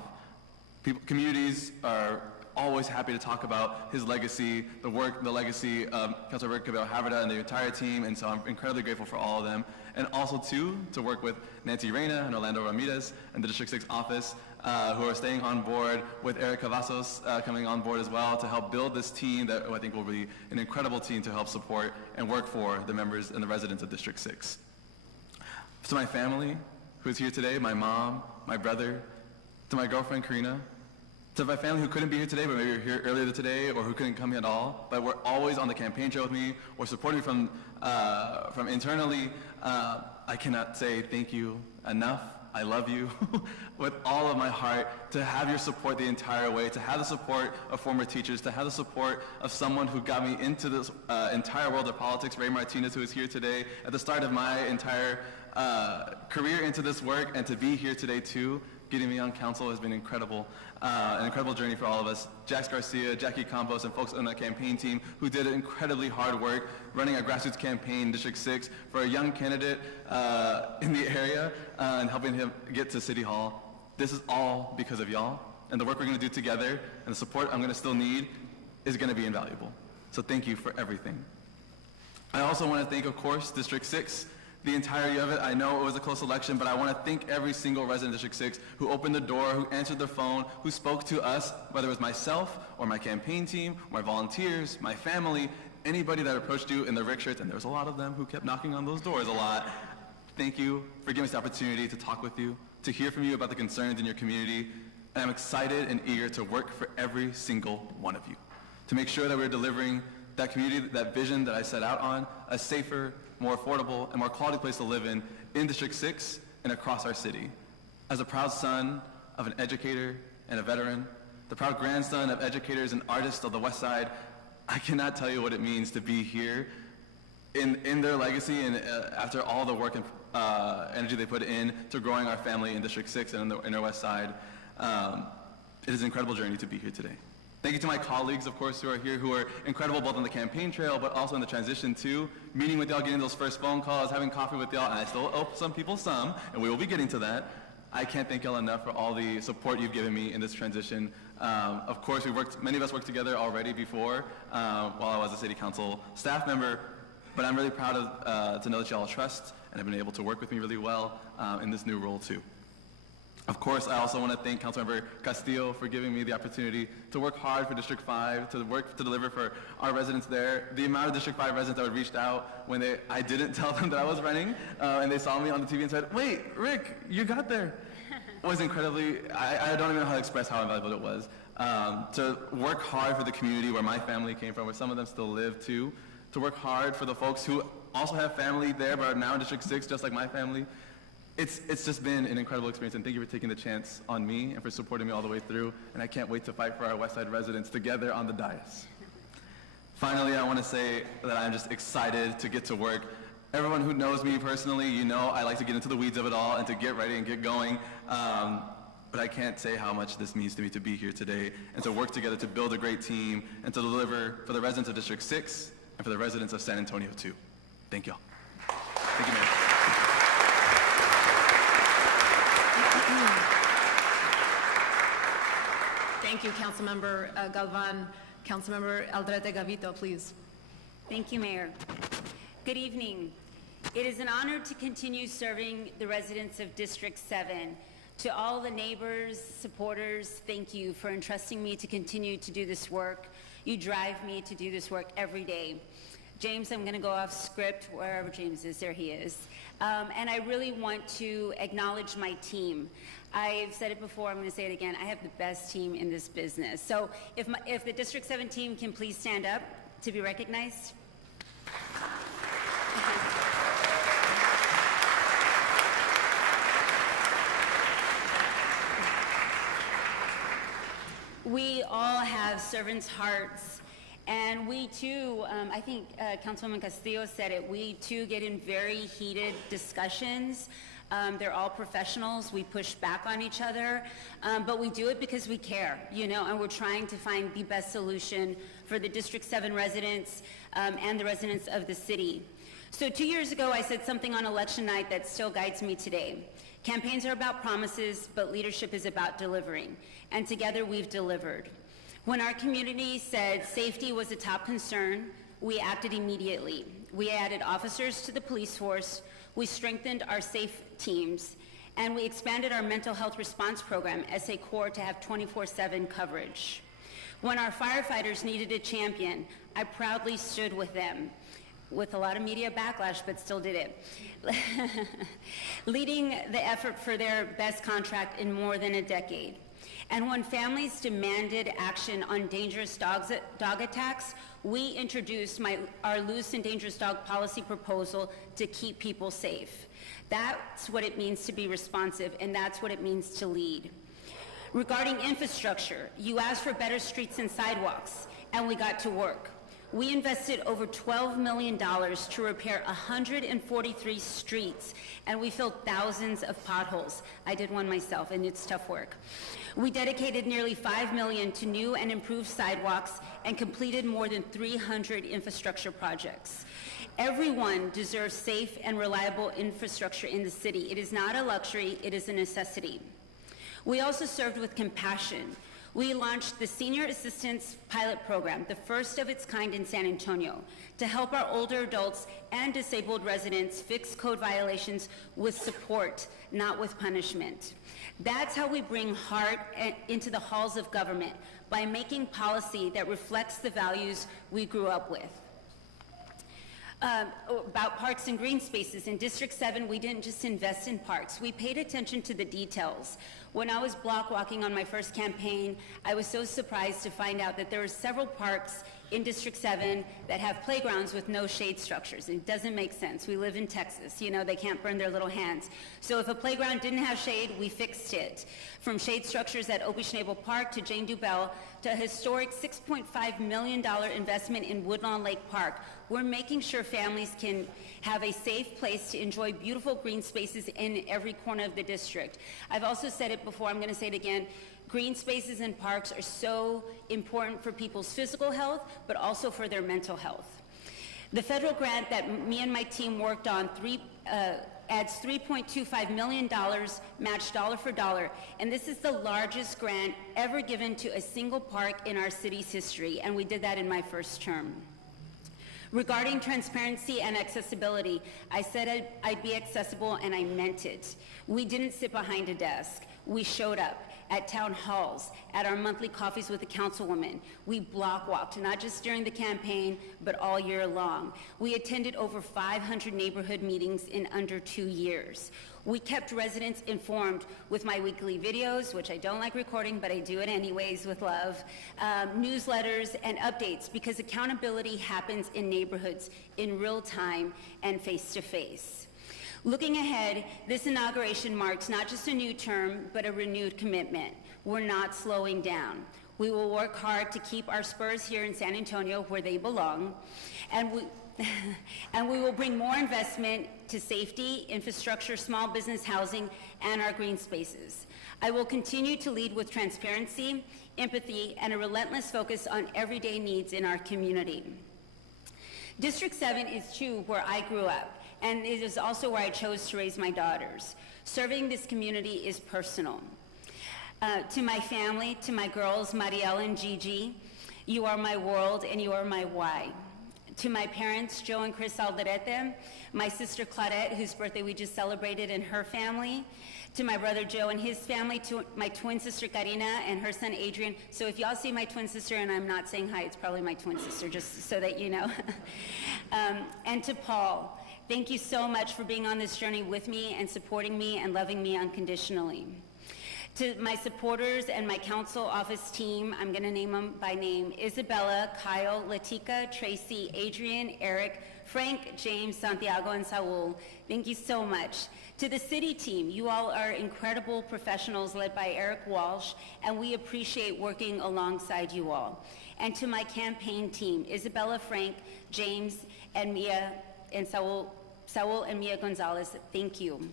Communities are always happy to talk about his legacy, the legacy of Councilmember Cabello-Haverda and the entire team, and so I'm incredibly grateful for all of them. And also, too, to work with Nancy Reyna and Orlando Ramirez and the District 6 office, who are staying on board, with Eric Cavazos coming on board as well, to help build this team that I think will be an incredible team to help support and work for the members and the residents of District 6. To my family, who's here today, my mom, my brother, to my girlfriend, Karina, to my family who couldn't be here today, but maybe you're here earlier today, or who couldn't come here at all, but were always on the campaign trail with me, or supporting me from internally, I cannot say thank you enough. I love you with all of my heart, to have your support the entire way, to have the support of former teachers, to have the support of someone who got me into this entire world of politics, Ray Martinez, who is here today, at the start of my entire career into this work, and to be here today too. Getting me on council has been incredible, an incredible journey for all of us. Jax Garcia, Jackie Campos, and folks on the campaign team who did incredibly hard work running a grassroots campaign in District 6 for a young candidate in the area and helping him get to City Hall. This is all because of y'all, and the work we're going to do together and the support I'm going to still need is going to be invaluable. So thank you for everything. I also want to thank, of course, District 6. The entirety of it. I know it was a close election, but I want to thank every single resident of District 6 who opened the door, who answered the phone, who spoke to us, whether it was myself or my campaign team, or my volunteers, my family, anybody that approached you in the rickshaws, and there was a lot of them who kept knocking on those doors a lot. Thank you for giving us the opportunity to talk with you, to hear from you about the concerns in your community, and I'm excited and eager to work for every single one of you, to make sure that we're delivering that community, that vision that I set out on, a safer, more affordable, and more quality place to live in District 6 and across our city. As a proud son of an educator and a veteran, the proud grandson of educators and artists of the West Side, I cannot tell you what it means to be here in their legacy, and after all the work and energy they put in to growing our family in District 6 and in our West Side. It is an incredible journey to be here today. Thank you to my colleagues, of course, who are here, who are incredible both on the campaign trail, but also in the transition too. Meeting with y'all, getting those first phone calls, having coffee with y'all, and I still owe some people some, and we will be getting to that. I can't thank y'all enough for all the support you've given me in this transition. Of course, many of us worked together already before, while I was a city council staff member, but I'm really proud to know that y'all trust and have been able to work with me really well in this new role too. Of course, I also want to thank Councilmember Castillo for giving me the opportunity to work hard for District 5, to deliver for our residents there. The amount of District 5 residents that reached out when I didn't tell them that I was running, and they saw me on the TV and said, "Wait, Rick, you got there," was incredibly, I don't even know how to express how invaluable it was. To work hard for the community where my family came from, where some of them still live too, to work hard for the folks who also have family there but are now in District 6 just like my family. It's just been an incredible experience, and thank you for taking the chance on me and for supporting me all the way through, and I can't wait to fight for our West Side residents together on the dais. Finally, I want to say that I'm just excited to get to work. Everyone who knows me personally, you know I like to get into the weeds of it all and to get ready and get going, but I can't say how much this means to me to be here today and to work together to build a great team and to deliver for the residents of District 6 and for the residents of San Antonio too. Thank y'all. Thank you, Mayor. Thank you, Councilmember Galvan. Councilmember Aldrete Gavito, please. Thank you, Mayor. Good evening. It is an honor to continue serving the residents of District 7. To all the neighbors, supporters, thank you for entrusting me to continue to do this work. You drive me to do this work every day. James, I'm going to go off script, wherever James is, there he is. And I really want to acknowledge my team. I've said it before, I'm going to say it again, I have the best team in this business. So if the District 7 team can please stand up to be recognized. We all have servants' hearts, and we too, I think Councilwoman Castillo said it, we too get in very heated discussions. They're all professionals, we push back on each other, but we do it because we care, you know, and we're trying to find the best solution for the District 7 residents and the residents of the city. So 2 years ago, I said something on election night that still guides me today. Campaigns are about promises, but leadership is about delivering. And together we've delivered. When our community said safety was a top concern, we acted immediately. We added officers to the police force, we strengthened our safe teams, and we expanded our mental health response program, SA Core, to have 24/7 coverage. When our firefighters needed a champion, I proudly stood with them, with a lot of media backlash, but still did it. Leading the effort for their best contract in more than a decade. And when families demanded action on dangerous dog attacks, we introduced our loose and dangerous dog policy proposal to keep people safe. That's what it means to be responsive, and that's what it means to lead. Regarding infrastructure, you asked for better streets and sidewalks, and we got to work. We invested over $12 million to repair 143 streets, and we filled thousands of potholes. I did one myself, and it's tough work. We dedicated nearly $5 million to new and improved sidewalks and completed more than 300 infrastructure projects. Everyone deserves safe and reliable infrastructure in the city. It is not a luxury, it is a necessity. We also served with compassion. We launched the Senior Assistance Pilot Program, the first of its kind in San Antonio, to help our older adults and disabled residents fix code violations with support, not with punishment. That's how we bring heart into the halls of government, by making policy that reflects the values we grew up with. About parks and green spaces, in District 7, we didn't just invest in parks, we paid attention to the details. When I was block walking on my first campaign, I was so surprised to find out that there were several parks in District 7 that have playgrounds with no shade structures. It doesn't make sense. We live in Texas. You know, they can't burn their little hands. So if a playground didn't have shade, we fixed it. From shade structures at Obi Schnabel Park to Jane Dubell to a historic $6.5 million investment in Woodlawn Lake Park, we're making sure families can have a safe place to enjoy beautiful green spaces in every corner of the district. I've also said it before, I'm going to say it again. Green spaces and parks are so important for people's physical health, but also for their mental health. The federal grant that me and my team worked on adds $3.25 million matched dollar for dollar, and this is the largest grant ever given to a single park in our city's history, and we did that in my first term. Regarding transparency and accessibility, I said I'd be accessible, and I meant it. We didn't sit behind a desk. We showed up at town halls, at our monthly coffees with the councilwoman. We block walked, not just during the campaign, but all year long. We attended over 500 neighborhood meetings in under 2 years. We kept residents informed with my weekly videos, which I don't like recording, but I do it anyways with love, newsletters and updates, because accountability happens in neighborhoods in real time and face-to-face. Looking ahead, this inauguration marks not just a new term, but a renewed commitment. We're not slowing down. We will work hard to keep our Spurs here in San Antonio where they belong, and we will bring more investment to safety, infrastructure, small business housing, and our green spaces. I will continue to lead with transparency, empathy, and a relentless focus on everyday needs in our community. District 7 is too where I grew up, and it is also where I chose to raise my daughters. Serving this community is personal. To my family, to my girls, Marielle and Gigi, you are my world and you are my why. To my parents, Joe and Chris Alderete, my sister Claudette, whose birthday we just celebrated, and her family, to my brother Joe and his family, to my twin sister Karina and her son Adrian. So if y'all see my twin sister and I'm not saying hi, it's probably my twin sister, just so that you know. And to Paul, thank you so much for being on this journey with me and supporting me and loving me unconditionally. To my supporters and my council office team, I'm gonna name them by name: Isabella, Kyle, Latika, Tracy, Adrian, Eric, Frank, James, Santiago, and Saul. Thank you so much. To the city team, you all are incredible professionals led by Eric Walsh, and we appreciate working alongside you all. And to my campaign team, Isabella, Frank, James, and Mia, and Saul and Mia Gonzalez, thank you.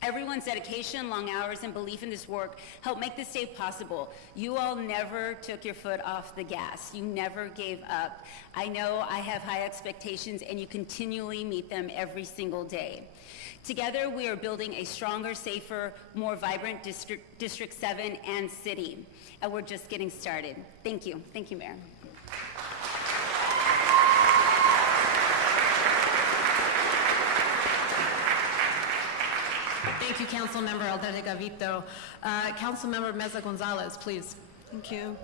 Everyone's dedication, long hours, and belief in this work helped make this day possible. You all never took your foot off the gas. You never gave up. I know I have high expectations, and you continually meet them every single day. Together, we are building a stronger, safer, more vibrant District 7 and city, and we're just getting started. Thank you. Thank you, Mayor. Thank you, Councilmember Aldete Gavito. Councilmember Meza Gonzalez, please. Thank you.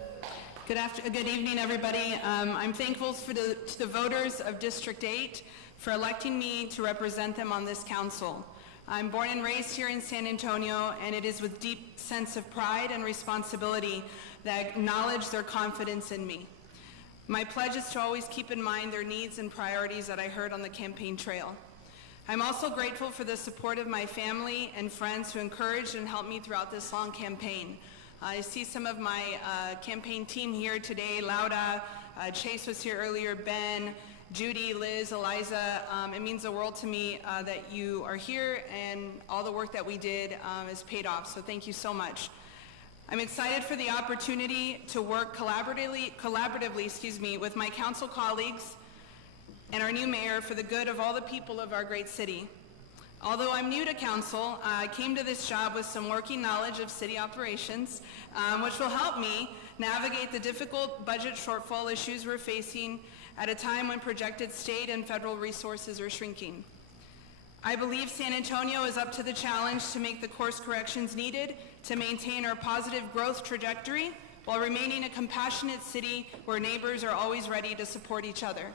Good evening, everybody. I'm thankful to the voters of District 8 for electing me to represent them on this council. I'm born and raised here in San Antonio, and it is with deep sense of pride and responsibility that I acknowledge their confidence in me. My pledge is to always keep in mind their needs and priorities that I heard on the campaign trail. I'm also grateful for the support of my family and friends who encouraged and helped me throughout this long campaign. I see some of my campaign team here today: Laura, Chase was here earlier, Ben, Judy, Liz, Eliza. It means the world to me that you are here, and all the work that we did is paid off, so thank you so much. I'm excited for the opportunity to work collaboratively, with my council colleagues and our new mayor for the good of all the people of our great city. Although I'm new to council, I came to this job with some working knowledge of city operations, which will help me navigate the difficult budget shortfall issues we're facing at a time when projected state and federal resources are shrinking. I believe San Antonio is up to the challenge to make the course corrections needed to maintain our positive growth trajectory while remaining a compassionate city where neighbors are always ready to support each other.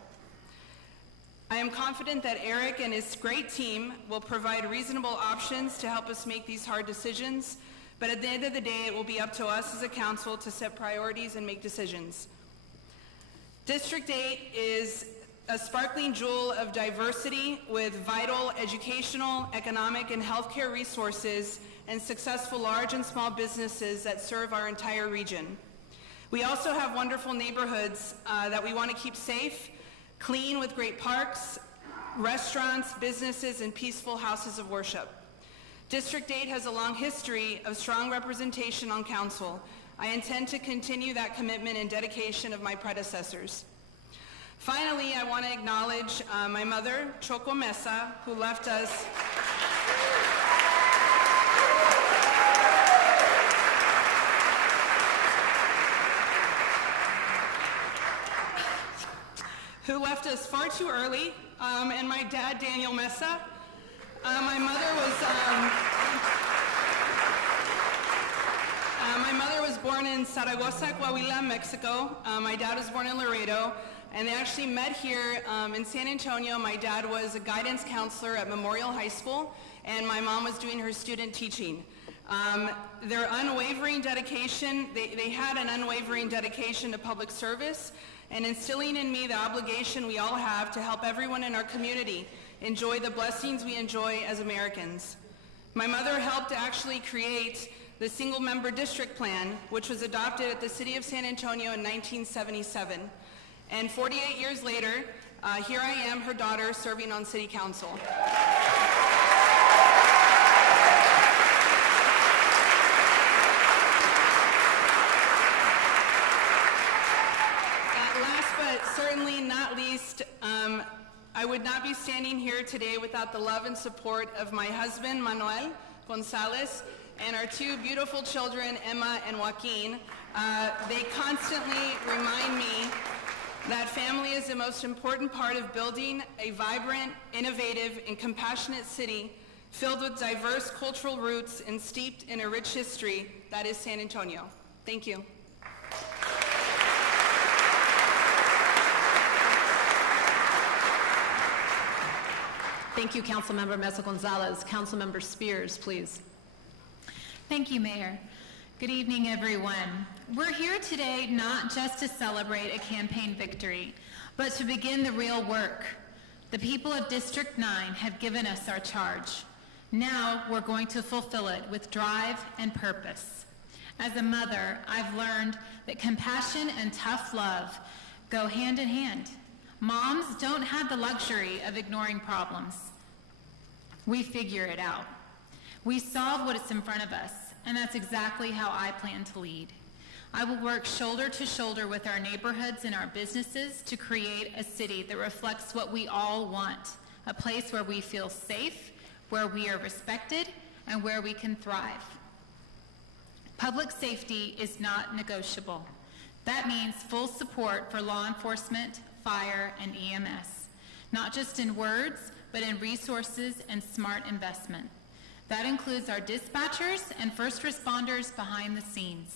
I am confident that Eric and his great team will provide reasonable options to help us make these hard decisions, but at the end of the day, it will be up to us as a council to set priorities and make decisions. District 8 is a sparkling jewel of diversity with vital educational, economic, and healthcare resources and successful large and small businesses that serve our entire region. We also have wonderful neighborhoods that we want to keep safe, clean with great parks, restaurants, businesses, and peaceful houses of worship. District 8 has a long history of strong representation on council. I intend to continue that commitment and dedication of my predecessors. Finally, I want to acknowledge my mother, Choco Mesa, who left us far too early, and my dad, Daniel Mesa. My mother was born in Zaragoza, Coahuila, Mexico. My dad was born in Laredo, and they actually met here in San Antonio. My dad was a guidance counselor at Memorial High School, and my mom was doing her student teaching. Their unwavering dedication, they had an unwavering dedication to public service and instilling in me the obligation we all have to help everyone in our community enjoy the blessings we enjoy as Americans. My mother helped to actually create the single-member district plan, which was adopted at the City of San Antonio in 1977. And 48 years later, here I am, her daughter, serving on City Council. Last but certainly not least, I would not be standing here today without the love and support of my husband, Manuel Gonzalez, and our two beautiful children, Emma and Joaquin. They constantly remind me that family is the most important part of building a vibrant, innovative, and compassionate city filled with diverse cultural roots and steeped in a rich history that is San Antonio. Thank you. Thank you, Councilmember Mesa Gonzalez. Councilmember Spears, please. Thank you, Mayor. Good evening, everyone. We're here today not just to celebrate a campaign victory, but to begin the real work. The people of District 9 have given us our charge. Now we're going to fulfill it with drive and purpose. As a mother, I've learned that compassion and tough love go hand in hand. Moms don't have the luxury of ignoring problems. We figure it out. We solve what is in front of us, and that's exactly how I plan to lead. I will work shoulder to shoulder with our neighborhoods and our businesses to create a city that reflects what we all want, a place where we feel safe, where we are respected, and where we can thrive. Public safety is not negotiable. That means full support for law enforcement, fire, and EMS, not just in words, but in resources and smart investment. That includes our dispatchers and first responders behind the scenes.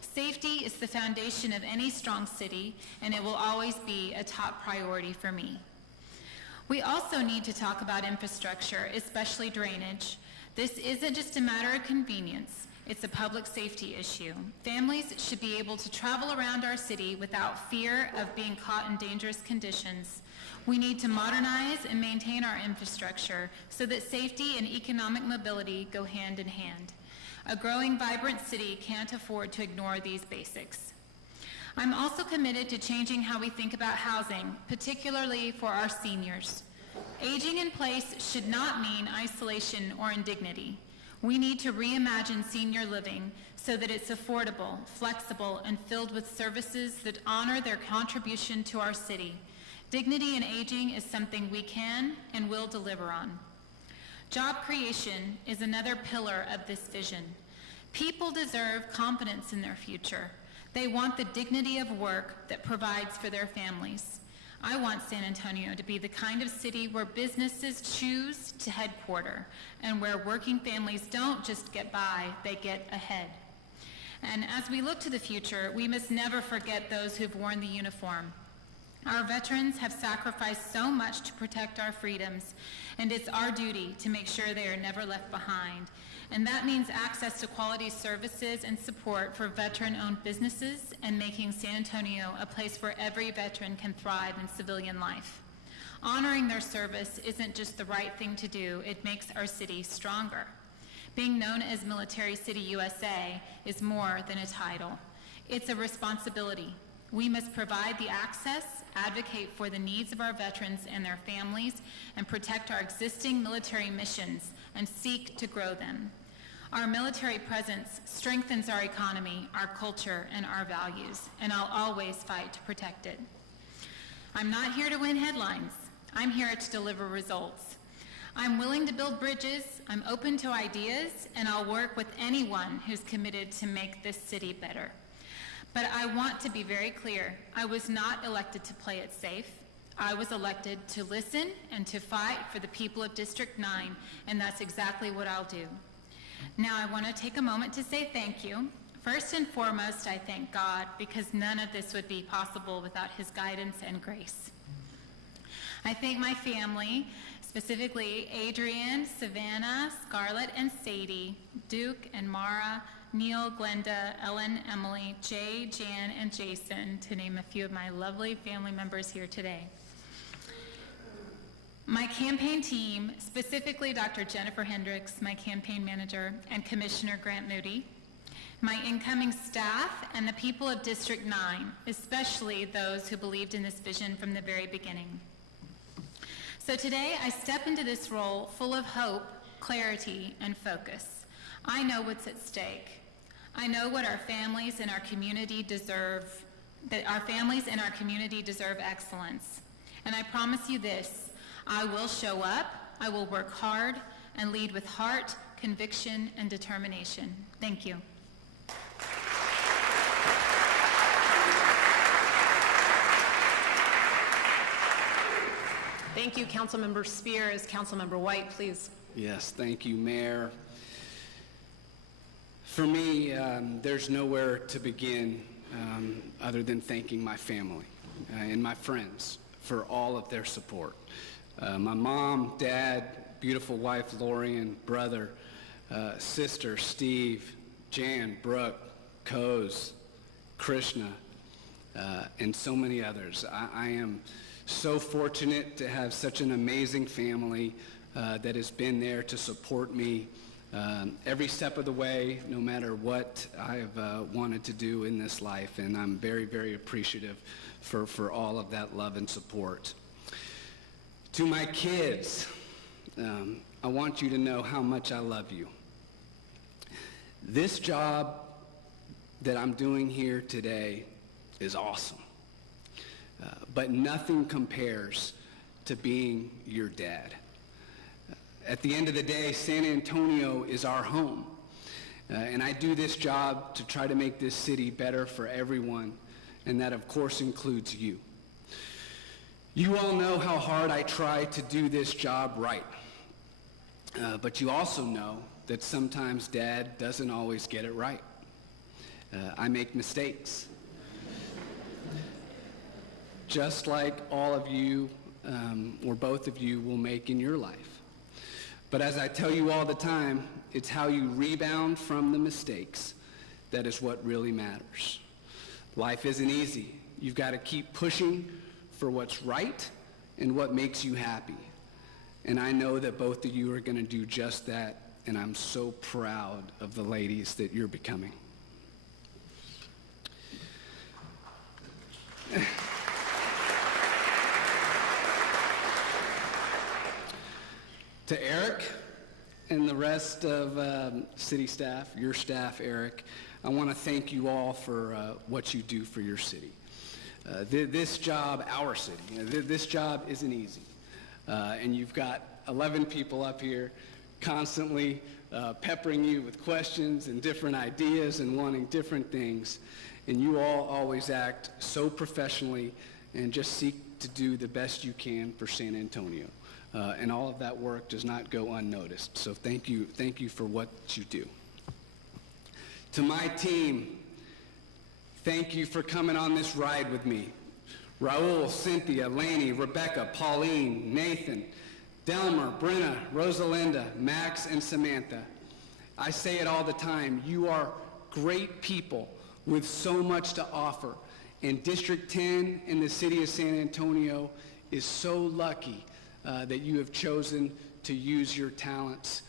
Safety is the foundation of any strong city, and it will always be a top priority for me. We also need to talk about infrastructure, especially drainage. This isn't just a matter of convenience. It's a public safety issue. Families should be able to travel around our city without fear of being caught in dangerous conditions. We need to modernize and maintain our infrastructure so that safety and economic mobility go hand in hand. A growing, vibrant city can't afford to ignore these basics. I'm also committed to changing how we think about housing, particularly for our seniors. Aging in place should not mean isolation or indignity. We need to reimagine senior living so that it's affordable, flexible, and filled with services that honor their contribution to our city. Dignity in aging is something we can and will deliver on. Job creation is another pillar of this vision. People deserve confidence in their future. They want the dignity of work that provides for their families. I want San Antonio to be the kind of city where businesses choose to headquarter and where working families don't just get by, they get ahead. And as we look to the future, we must never forget those who've worn the uniform. Our veterans have sacrificed so much to protect our freedoms, and it's our duty to make sure they are never left behind. and that means access to quality services and support for veteran-owned businesses and making San Antonio a place where every veteran can thrive in civilian life. Honoring their service isn't just the right thing to do, it makes our city stronger. Being known as Military City USA is more than a title. It's a responsibility. We must provide the access, advocate for the needs of our veterans and their families, and protect our existing military missions and seek to grow them. Our military presence strengthens our economy, our culture, and our values, and I'll always fight to protect it. I'm not here to win headlines. I'm here to deliver results. I'm willing to build bridges, I'm open to ideas, and I'll work with anyone who's committed to make this city better. But I want to be very clear, I was not elected to play it safe. I was elected to listen and to fight for the people of District 9, and that's exactly what I'll do. Now I want to take a moment to say thank you. First and foremost, I thank God, because none of this would be possible without his guidance and grace. I thank my family, specifically Adrian, Savannah, Scarlett, and Sadie, Duke and Mara, Neil, Glenda, Ellen, Emily, Jay, Jan, and Jason, to name a few of my lovely family members here today. My campaign team, specifically Dr. Jennifer Hendricks, my campaign manager, and Commissioner Grant Moody, my incoming staff, and the people of District 9, especially those who believed in this vision from the very beginning. So today, I step into this role full of hope, clarity, and focus. I know what's at stake. I know what our families and our community deserve, that our families and our community deserve excellence. And I promise you this, I will show up, I will work hard, and lead with heart, conviction, and determination. Thank you. Thank you, Councilmember Spears. Councilmember White, please. Yes, thank you, Mayor. For me, there's nowhere to begin other than thanking my family and my friends for all of their support. My mom, dad, beautiful wife, Lorian, brother, sister, Steve, Jan, Brooke, Coz, Krishna, and so many others. I am so fortunate to have such an amazing family that has been there to support me every step of the way, no matter what I've wanted to do in this life, and I'm very, very appreciative for all of that love and support. To my kids, I want you to know how much I love you. This job that I'm doing here today is awesome, but nothing compares to being your dad. At the end of the day, San Antonio is our home, and I do this job to try to make this city better for everyone, and that of course includes you. You all know how hard I try to do this job right, but you also know that sometimes Dad doesn't always get it right. I make mistakes. Just like all of you, or both of you, will make in your life. But as I tell you all the time, it's how you rebound from the mistakes that is what really matters. Life isn't easy. You've got to keep pushing for what's right and what makes you happy. And I know that both of you are going to do just that, and I'm so proud of the ladies that you're becoming. To Eric and the rest of city staff, your staff, Eric, I want to thank you all for what you do for your city. This job, our city, this job isn't easy. And you've got 11 people up here constantly peppering you with questions and different ideas and wanting different things. And you all always act so professionally and just seek to do the best you can for San Antonio. And all of that work does not go unnoticed. So thank you for what you do. To my team, thank you for coming on this ride with me. Raul, Cynthia, Laney, Rebecca, Pauline, Nathan, Delmer, Brenna, Rosalinda, Max, and Samantha. I say it all the time. You are great people with so much to offer. And District 10 in the city of San Antonio is so lucky that you have chosen to use your talents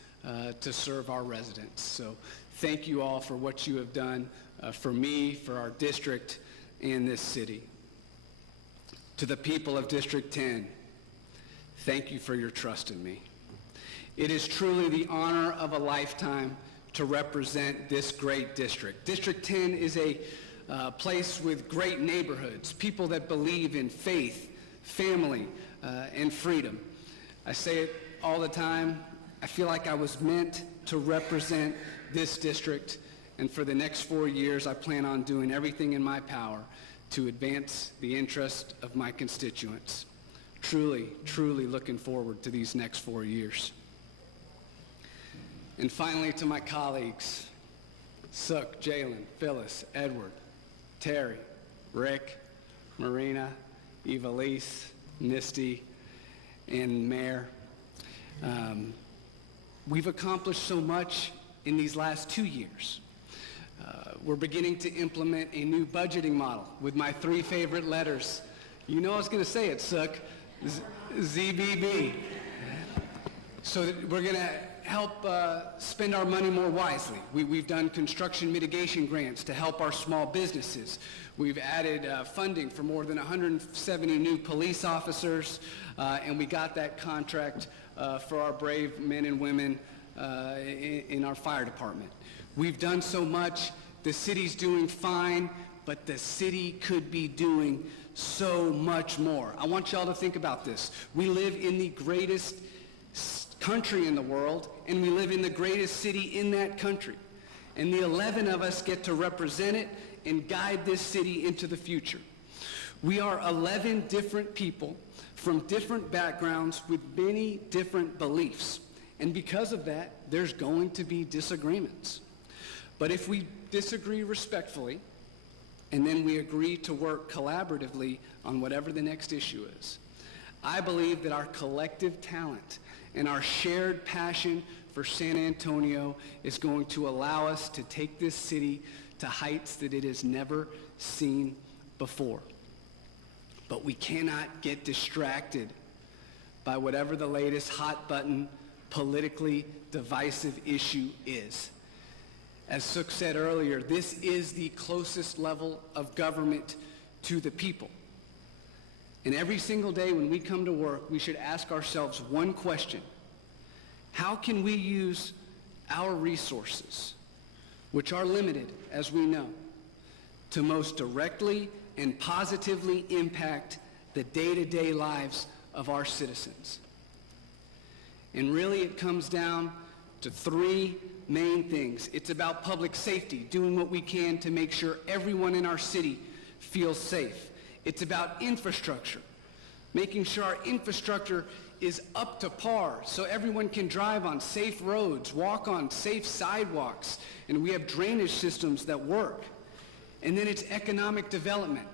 to serve our residents. So thank you all for what you have done for me, for our district, and this city. To the people of District 10, thank you for your trust in me. It is truly the honor of a lifetime to represent this great district. District 10 is a place with great neighborhoods, people that believe in faith, family, and freedom. I say it all the time. I feel like I was meant to represent this district, and for the next 4 years, I plan on doing everything in my power to advance the interest of my constituents. Truly, truly looking forward to these next 4 years. And finally, to my colleagues, Sook, Jalen, Phyllis, Edward, Terry, Rick, Marina, Evalise, Misty, and Mayor. We've accomplished so much in these last 2 years. We're beginning to implement a new budgeting model with my 3 favorite letters. You know I was going to say it, Sook. ZBB. So that we're going to help spend our money more wisely. We've done construction mitigation grants to help our small businesses. We've added funding for more than 170 new police officers, and we got that contract for our brave men and women in our fire department. We've done so much. The city's doing fine, but the city could be doing so much more. I want y'all to think about this. We live in the greatest country in the world, and we live in the greatest city in that country. And the 11 of us get to represent it and guide this city into the future. We are 11 different people from different backgrounds with many different beliefs. And because of that, there's going to be disagreements. But if we disagree respectfully, and then we agree to work collaboratively on whatever the next issue is, I believe that our collective talent and our shared passion for San Antonio is going to allow us to take this city to heights that it has never seen before. But we cannot get distracted by whatever the latest hot button, politically divisive issue is. As Sook said earlier, this is the closest level of government to the people. And every single day when we come to work, we should ask ourselves one question. How can we use our resources, which are limited, as we know, to most directly and positively impact the day-to-day lives of our citizens? And really it comes down to 3 main things. It's about public safety, doing what we can to make sure everyone in our city feels safe. It's about infrastructure, making sure our infrastructure is up to par so everyone can drive on safe roads, walk on safe sidewalks, and we have drainage systems that work. And then it's economic development.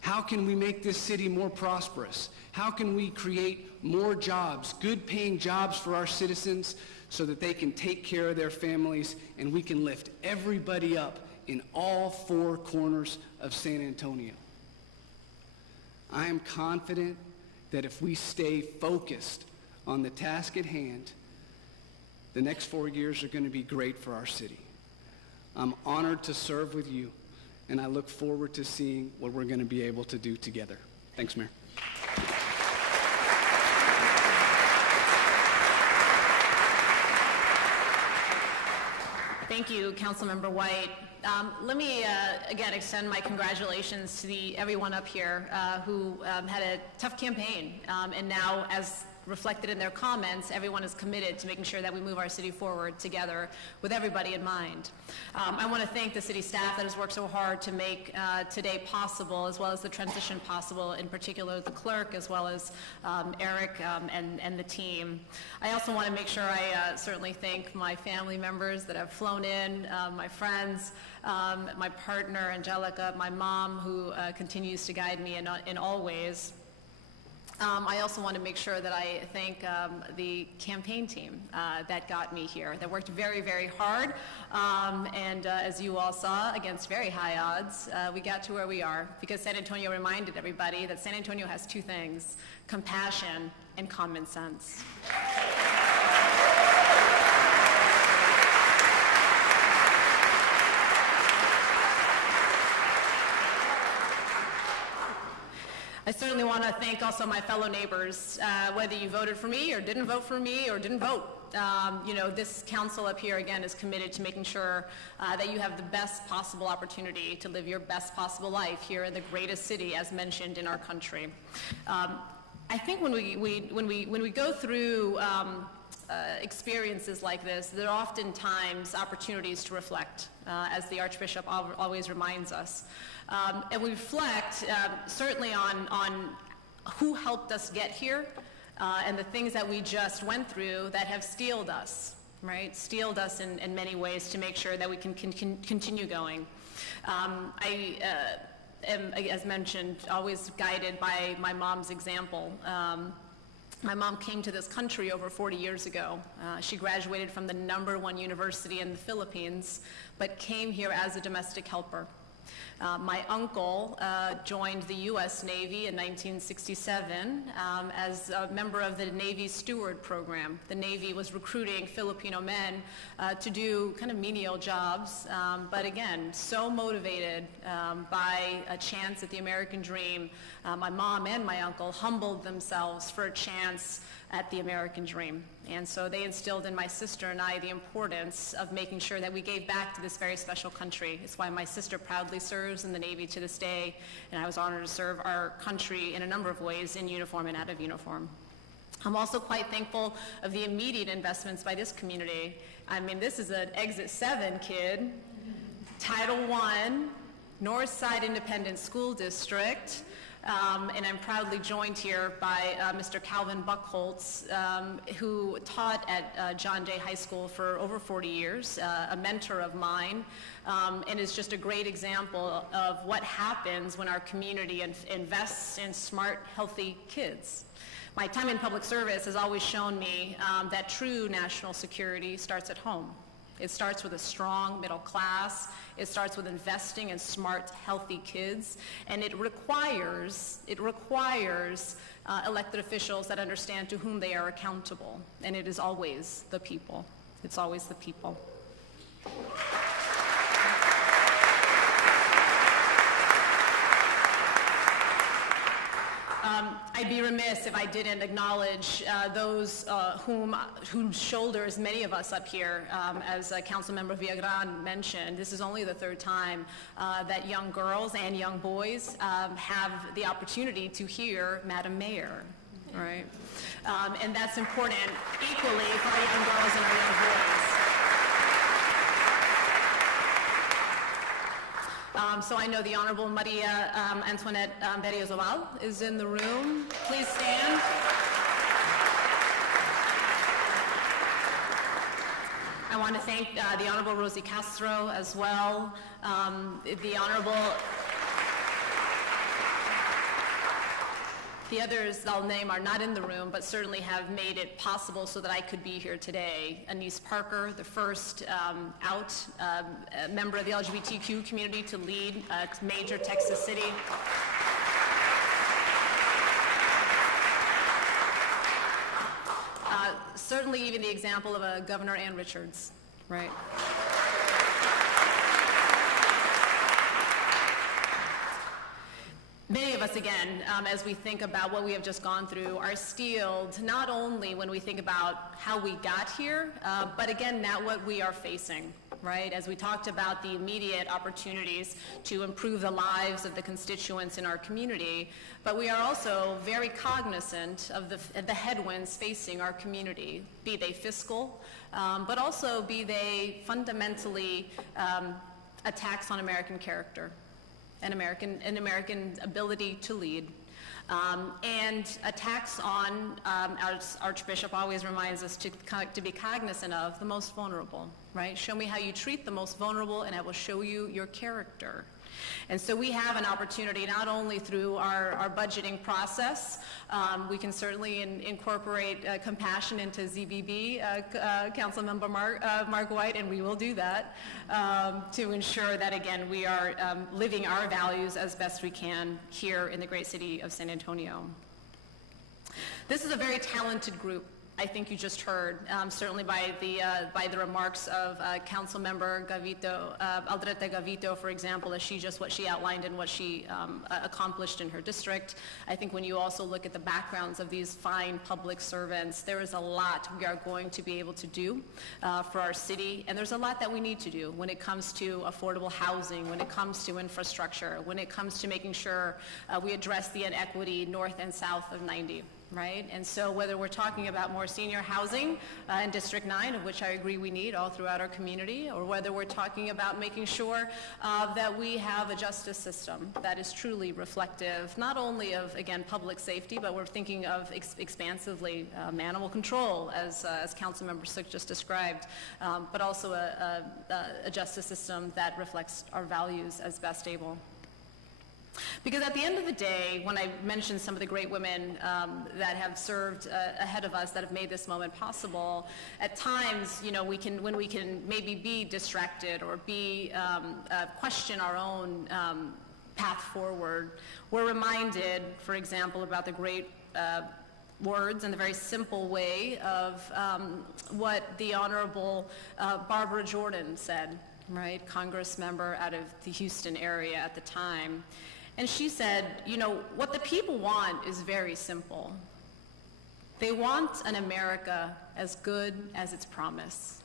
How can we make this city more prosperous? How can we create more jobs, good-paying jobs for our citizens so that they can take care of their families and we can lift everybody up in all 4 corners of San Antonio? I am confident that if we stay focused on the task at hand, the next 4 years are going to be great for our city. I'm honored to serve with you, and I look forward to seeing what we're going to be able to do together. Thanks, Mayor. Thank you, Councilmember White. Let me again extend my congratulations to everyone up here who had a tough campaign, and now, as reflected in their comments, everyone is committed to making sure that we move our city forward together with everybody in mind. I want to thank the city staff that has worked so hard to make today possible, as well as the transition possible, in particular the clerk, as well as Eric and the team. I also want to make sure I certainly thank my family members that have flown in, my friends, my partner, Angelica, my mom, who continues to guide me in all ways. I also want to make sure that I thank the campaign team that got me here, that worked very, very hard, and as you all saw, against very high odds, we got to where we are, because San Antonio reminded everybody that San Antonio has two things: compassion and common sense. I certainly want to thank also my fellow neighbors, whether you voted for me or didn't vote for me or didn't vote. You know, this council up here, again, is committed to making sure that you have the best possible opportunity to live your best possible life here in the greatest city, as mentioned, in our country. I think when we go through experiences like this, there are oftentimes opportunities to reflect, as the Archbishop always reminds us. And we reflect certainly on who helped us get here, and the things that we just went through that have steeled us, right? Steeled us in many ways to make sure that we can continue going. I am, as mentioned, always guided by my mom's example. My mom came to this country over 40 years ago. She graduated from the #1 university in the Philippines, but came here as a domestic helper. My uncle joined the U.S. Navy in 1967 as a member of the Navy Steward Program. The Navy was recruiting Filipino men to do kind of menial jobs, but again, so motivated by a chance at the American dream. My mom and my uncle humbled themselves for a chance at the American dream. And so they instilled in my sister and I the importance of making sure that we gave back to this very special country. It's why my sister proudly serves in the Navy to this day, and I was honored to serve our country in a number of ways, in uniform and out of uniform. I'm also quite thankful of the immediate investments by this community. I mean, this is an Exit 7 kid, Title I, Northside Independent School District, and I'm proudly joined here by Mr. Calvin Buckholtz, who taught at John Day High School for over 40 years, a mentor of mine, and is just a great example of what happens when our community invests in smart, healthy kids. My time in public service has always shown me that true national security starts at home. It starts with a strong middle class. It starts with investing in smart, healthy kids. And it requires elected officials that understand to whom they are accountable. And it is always the people. It's always the people. I'd be remiss if I didn't acknowledge those whose shoulders many of us up here, as Councilmember Villagran mentioned, this is only the third time that young girls and young boys have the opportunity to hear Madam Mayor, right? And that's important equally for our young girls and our young boys. So I know the Honorable Maria Antoinette Berriozoval is in the room. Please stand. I want to thank the Honorable Rosie Castro as well. The others I'll name are not in the room, but certainly have made it possible so that I could be here today. Anise Parker, the first member of the LGBTQ community to lead a major Texas city. Certainly even the example of Governor Ann Richards, right? Many of us, again, as we think about what we have just gone through, are steeled not only when we think about how we got here, but again, now what we are facing, right? As we talked about the immediate opportunities to improve the lives of the constituents in our community, but we are also very cognizant of the headwinds facing our community, be they fiscal, but also be they fundamentally attacks on American character. An American ability to lead, and attacks on, our Archbishop always reminds us to be cognizant of the most vulnerable, right? Show me how you treat the most vulnerable and I will show you your character. And so we have an opportunity not only through our budgeting process, we can certainly incorporate compassion into ZBB, Councilmember Mark White, and we will do that to ensure that, again, we are living our values as best we can here in the great city of San Antonio. This is a very talented group. I think you just heard, certainly by the remarks of Councilmember Gavito, Aldrete Gavito, for example, as what she outlined and what she accomplished in her district. I think when you also look at the backgrounds of these fine public servants, there is a lot we are going to be able to do for our city, and there's a lot that we need to do when it comes to affordable housing, when it comes to infrastructure, when it comes to making sure we address the inequity north and south of 90. Right? And so whether we're talking about more senior housing in District 9, of which I agree we need all throughout our community, or whether we're talking about making sure that we have a justice system that is truly reflective, not only of, again, public safety, but we're thinking of expansively animal control, as Councilmember Sook just described, but also a justice system that reflects our values as best able. Because at the end of the day, when I mentioned some of the great women that have served ahead of us, that have made this moment possible, at times, you know, when we can maybe be distracted or question our own path forward, we're reminded, for example, about the great words and the very simple way of what the Honorable Barbara Jordan said, right, Congress member out of the Houston area at the time. And she said, you know, what the people want is very simple. They want an America as good as its promise,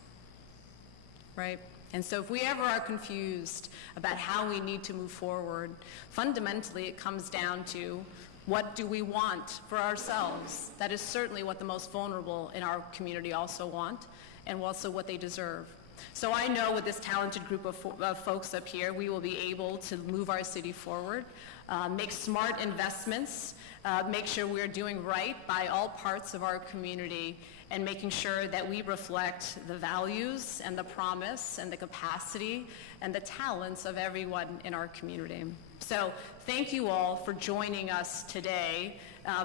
right? And so if we ever are confused about how we need to move forward, fundamentally it comes down to what do we want for ourselves? That is certainly what the most vulnerable in our community also want, and also what they deserve. So I know with this talented group of folks up here, we will be able to move our city forward, make smart investments, make sure we're doing right by all parts of our community, and making sure that we reflect the values and the promise and the capacity and the talents of everyone in our community. So thank you all for joining us today.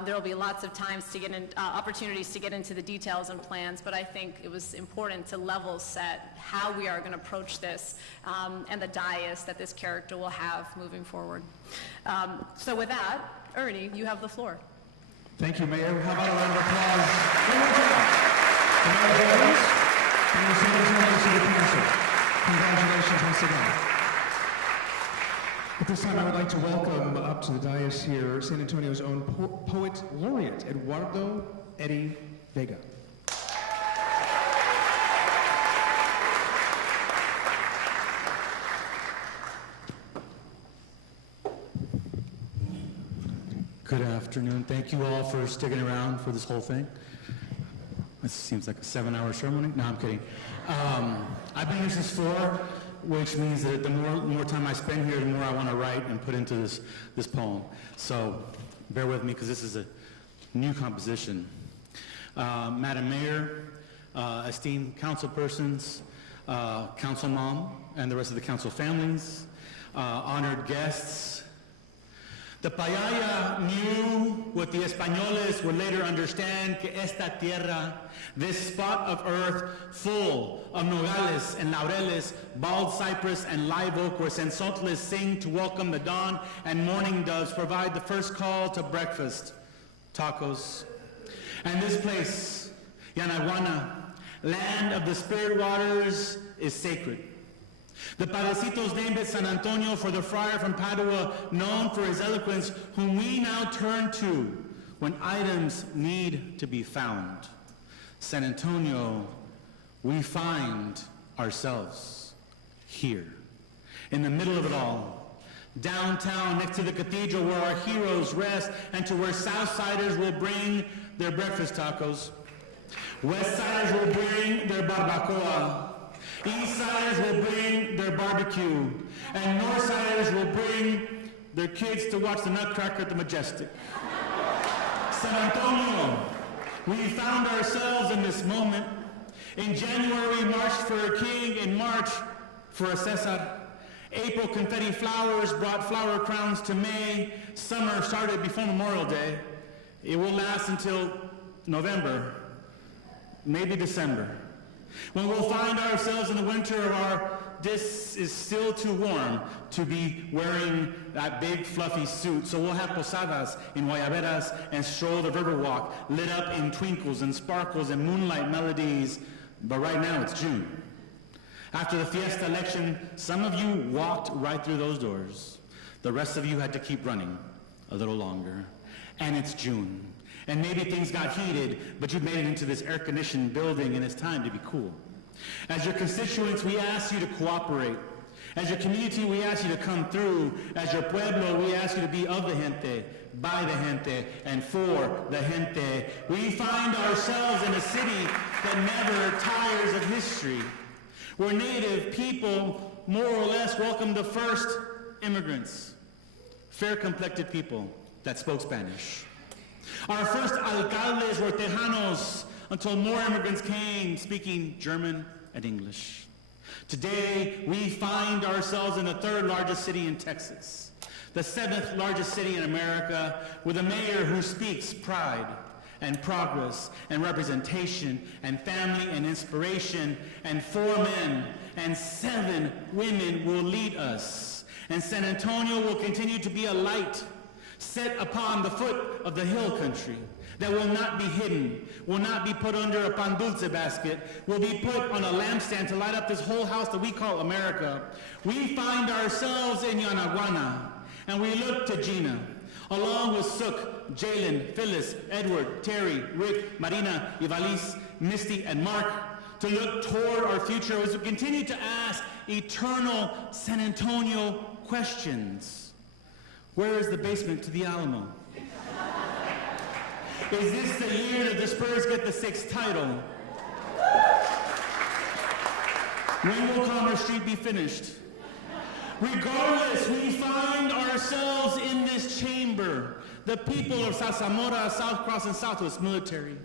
There will be lots of times to get opportunities to get into the details and plans, but I think it was important to level set how we are going to approach this and the dais that this character will have moving forward. So with that, Ernie, you have the floor. Thank you, Mayor. How about a round of applause? For Mayor Jones and the San Antonio City Council. Congratulations once again. At this time, I would like to welcome up to the dais here San Antonio's own poet laureate, Eduardo Eddie Vega. Good afternoon. Thank you all for sticking around for this whole thing. This seems like a 7-hour ceremony. No, I'm kidding. I've been here since 4, which means that the more time I spend here, the more I want to write and put into this poem. So bear with me, because this is a new composition. Madam Mayor, esteemed council persons, council mom, and the rest of the council families, honored guests. The Payaya knew what the Españoles would later understand, que esta tierra, this spot of earth full of nogales and laureles, bald cypress and live oak, where sensotles sing to welcome the dawn, and morning doves provide the first call to breakfast, tacos. And this place, Yanaguana, land of the spirit waters, is sacred. The Padrecitos named it San Antonio for the friar from Padua, known for his eloquence, whom we now turn to when items need to be found. San Antonio, we find ourselves here, in the middle of it all, downtown next to the cathedral where our heroes rest, and to where Southsiders will bring their breakfast tacos. Westsiders will bring their barbacoa. Eastsiders will bring their barbecue, and Northsiders will bring their kids to watch the Nutcracker at the Majestic. San Antonio, we found ourselves in this moment. In January, we marched for a king. In March, for a Cesar. April confetti flowers brought flower crowns to May. Summer started before Memorial Day. It will last until November, maybe December, when we'll find ourselves in the winter of this is still too warm to be wearing that big fluffy suit. So we'll have posadas in guayaberas and stroll the riverwalk lit up in twinkles and sparkles and moonlight melodies. But right now it's June. After the fiesta election, some of you walked right through those doors. The rest of you had to keep running a little longer. And it's June. And maybe things got heated, but you made it into this air-conditioned building and it's time to be cool. As your constituents, we ask you to cooperate. As your community, we ask you to come through. As your pueblo, we ask you to be of the gente, by the gente, and for the gente. We find ourselves in a city that never tires of history, where native people more or less welcomed the first immigrants, fair-complected people that spoke Spanish. Our first alcaldes were Tejanos until more immigrants came speaking German and English. Today, we find ourselves in the third largest city in Texas, the seventh largest city in America, with a mayor who speaks pride and progress and representation and family and inspiration, and 4 men and 7 women will lead us. And San Antonio will continue to be a light set upon the foot of the hill country that will not be hidden, will not be put under a pan dulce basket, will be put on a lampstand to light up this whole house that we call America. We find ourselves in Yanaguana, and we look to Gina, along with Suk, Jalen, Phyllis, Edward, Terry, Rick, Marina, Ivalis, Misty, and Mark, to look toward our future as we continue to ask eternal San Antonio questions. Where is the basement to the Alamo? Is this the year that the Spurs get the 6th title? When will Commerce Street be finished? Regardless, we find ourselves in this chamber, the people of Sasamora, South Cross, and Southwest Military,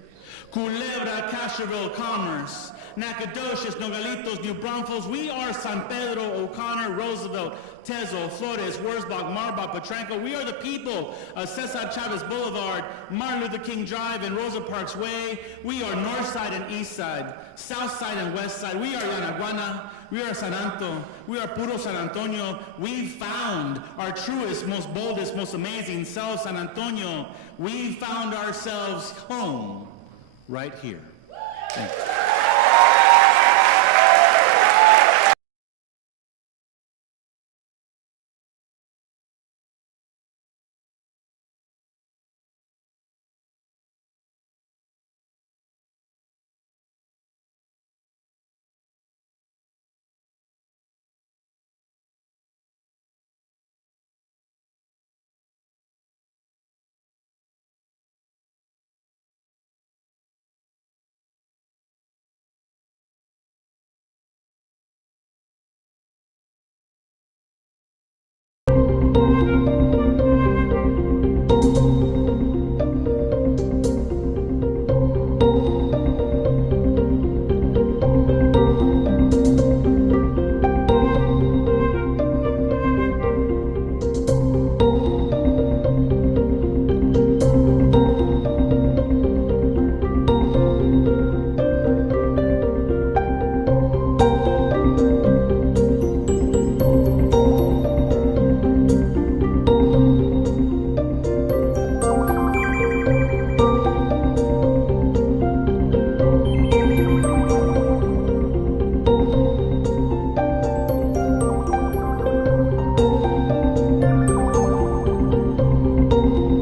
Culebra, Castroville, Commerce, Nacogdoches, Nogalitos, New Braunfels. We are San Pedro, O'Connor, Roosevelt, Tezo, Flores, Wurzbach, Marbach, Potranco. We are the people of Cesar Chavez Boulevard, Martin Luther King Drive, and Rosa Parks Way. We are North Side and East Side, South Side and West Side. We are Yanaguana. We are San Anto. We are Puro San Antonio. We found our truest, most boldest, most amazing self, San Antonio. We found ourselves home right here. Thank you. Thank you.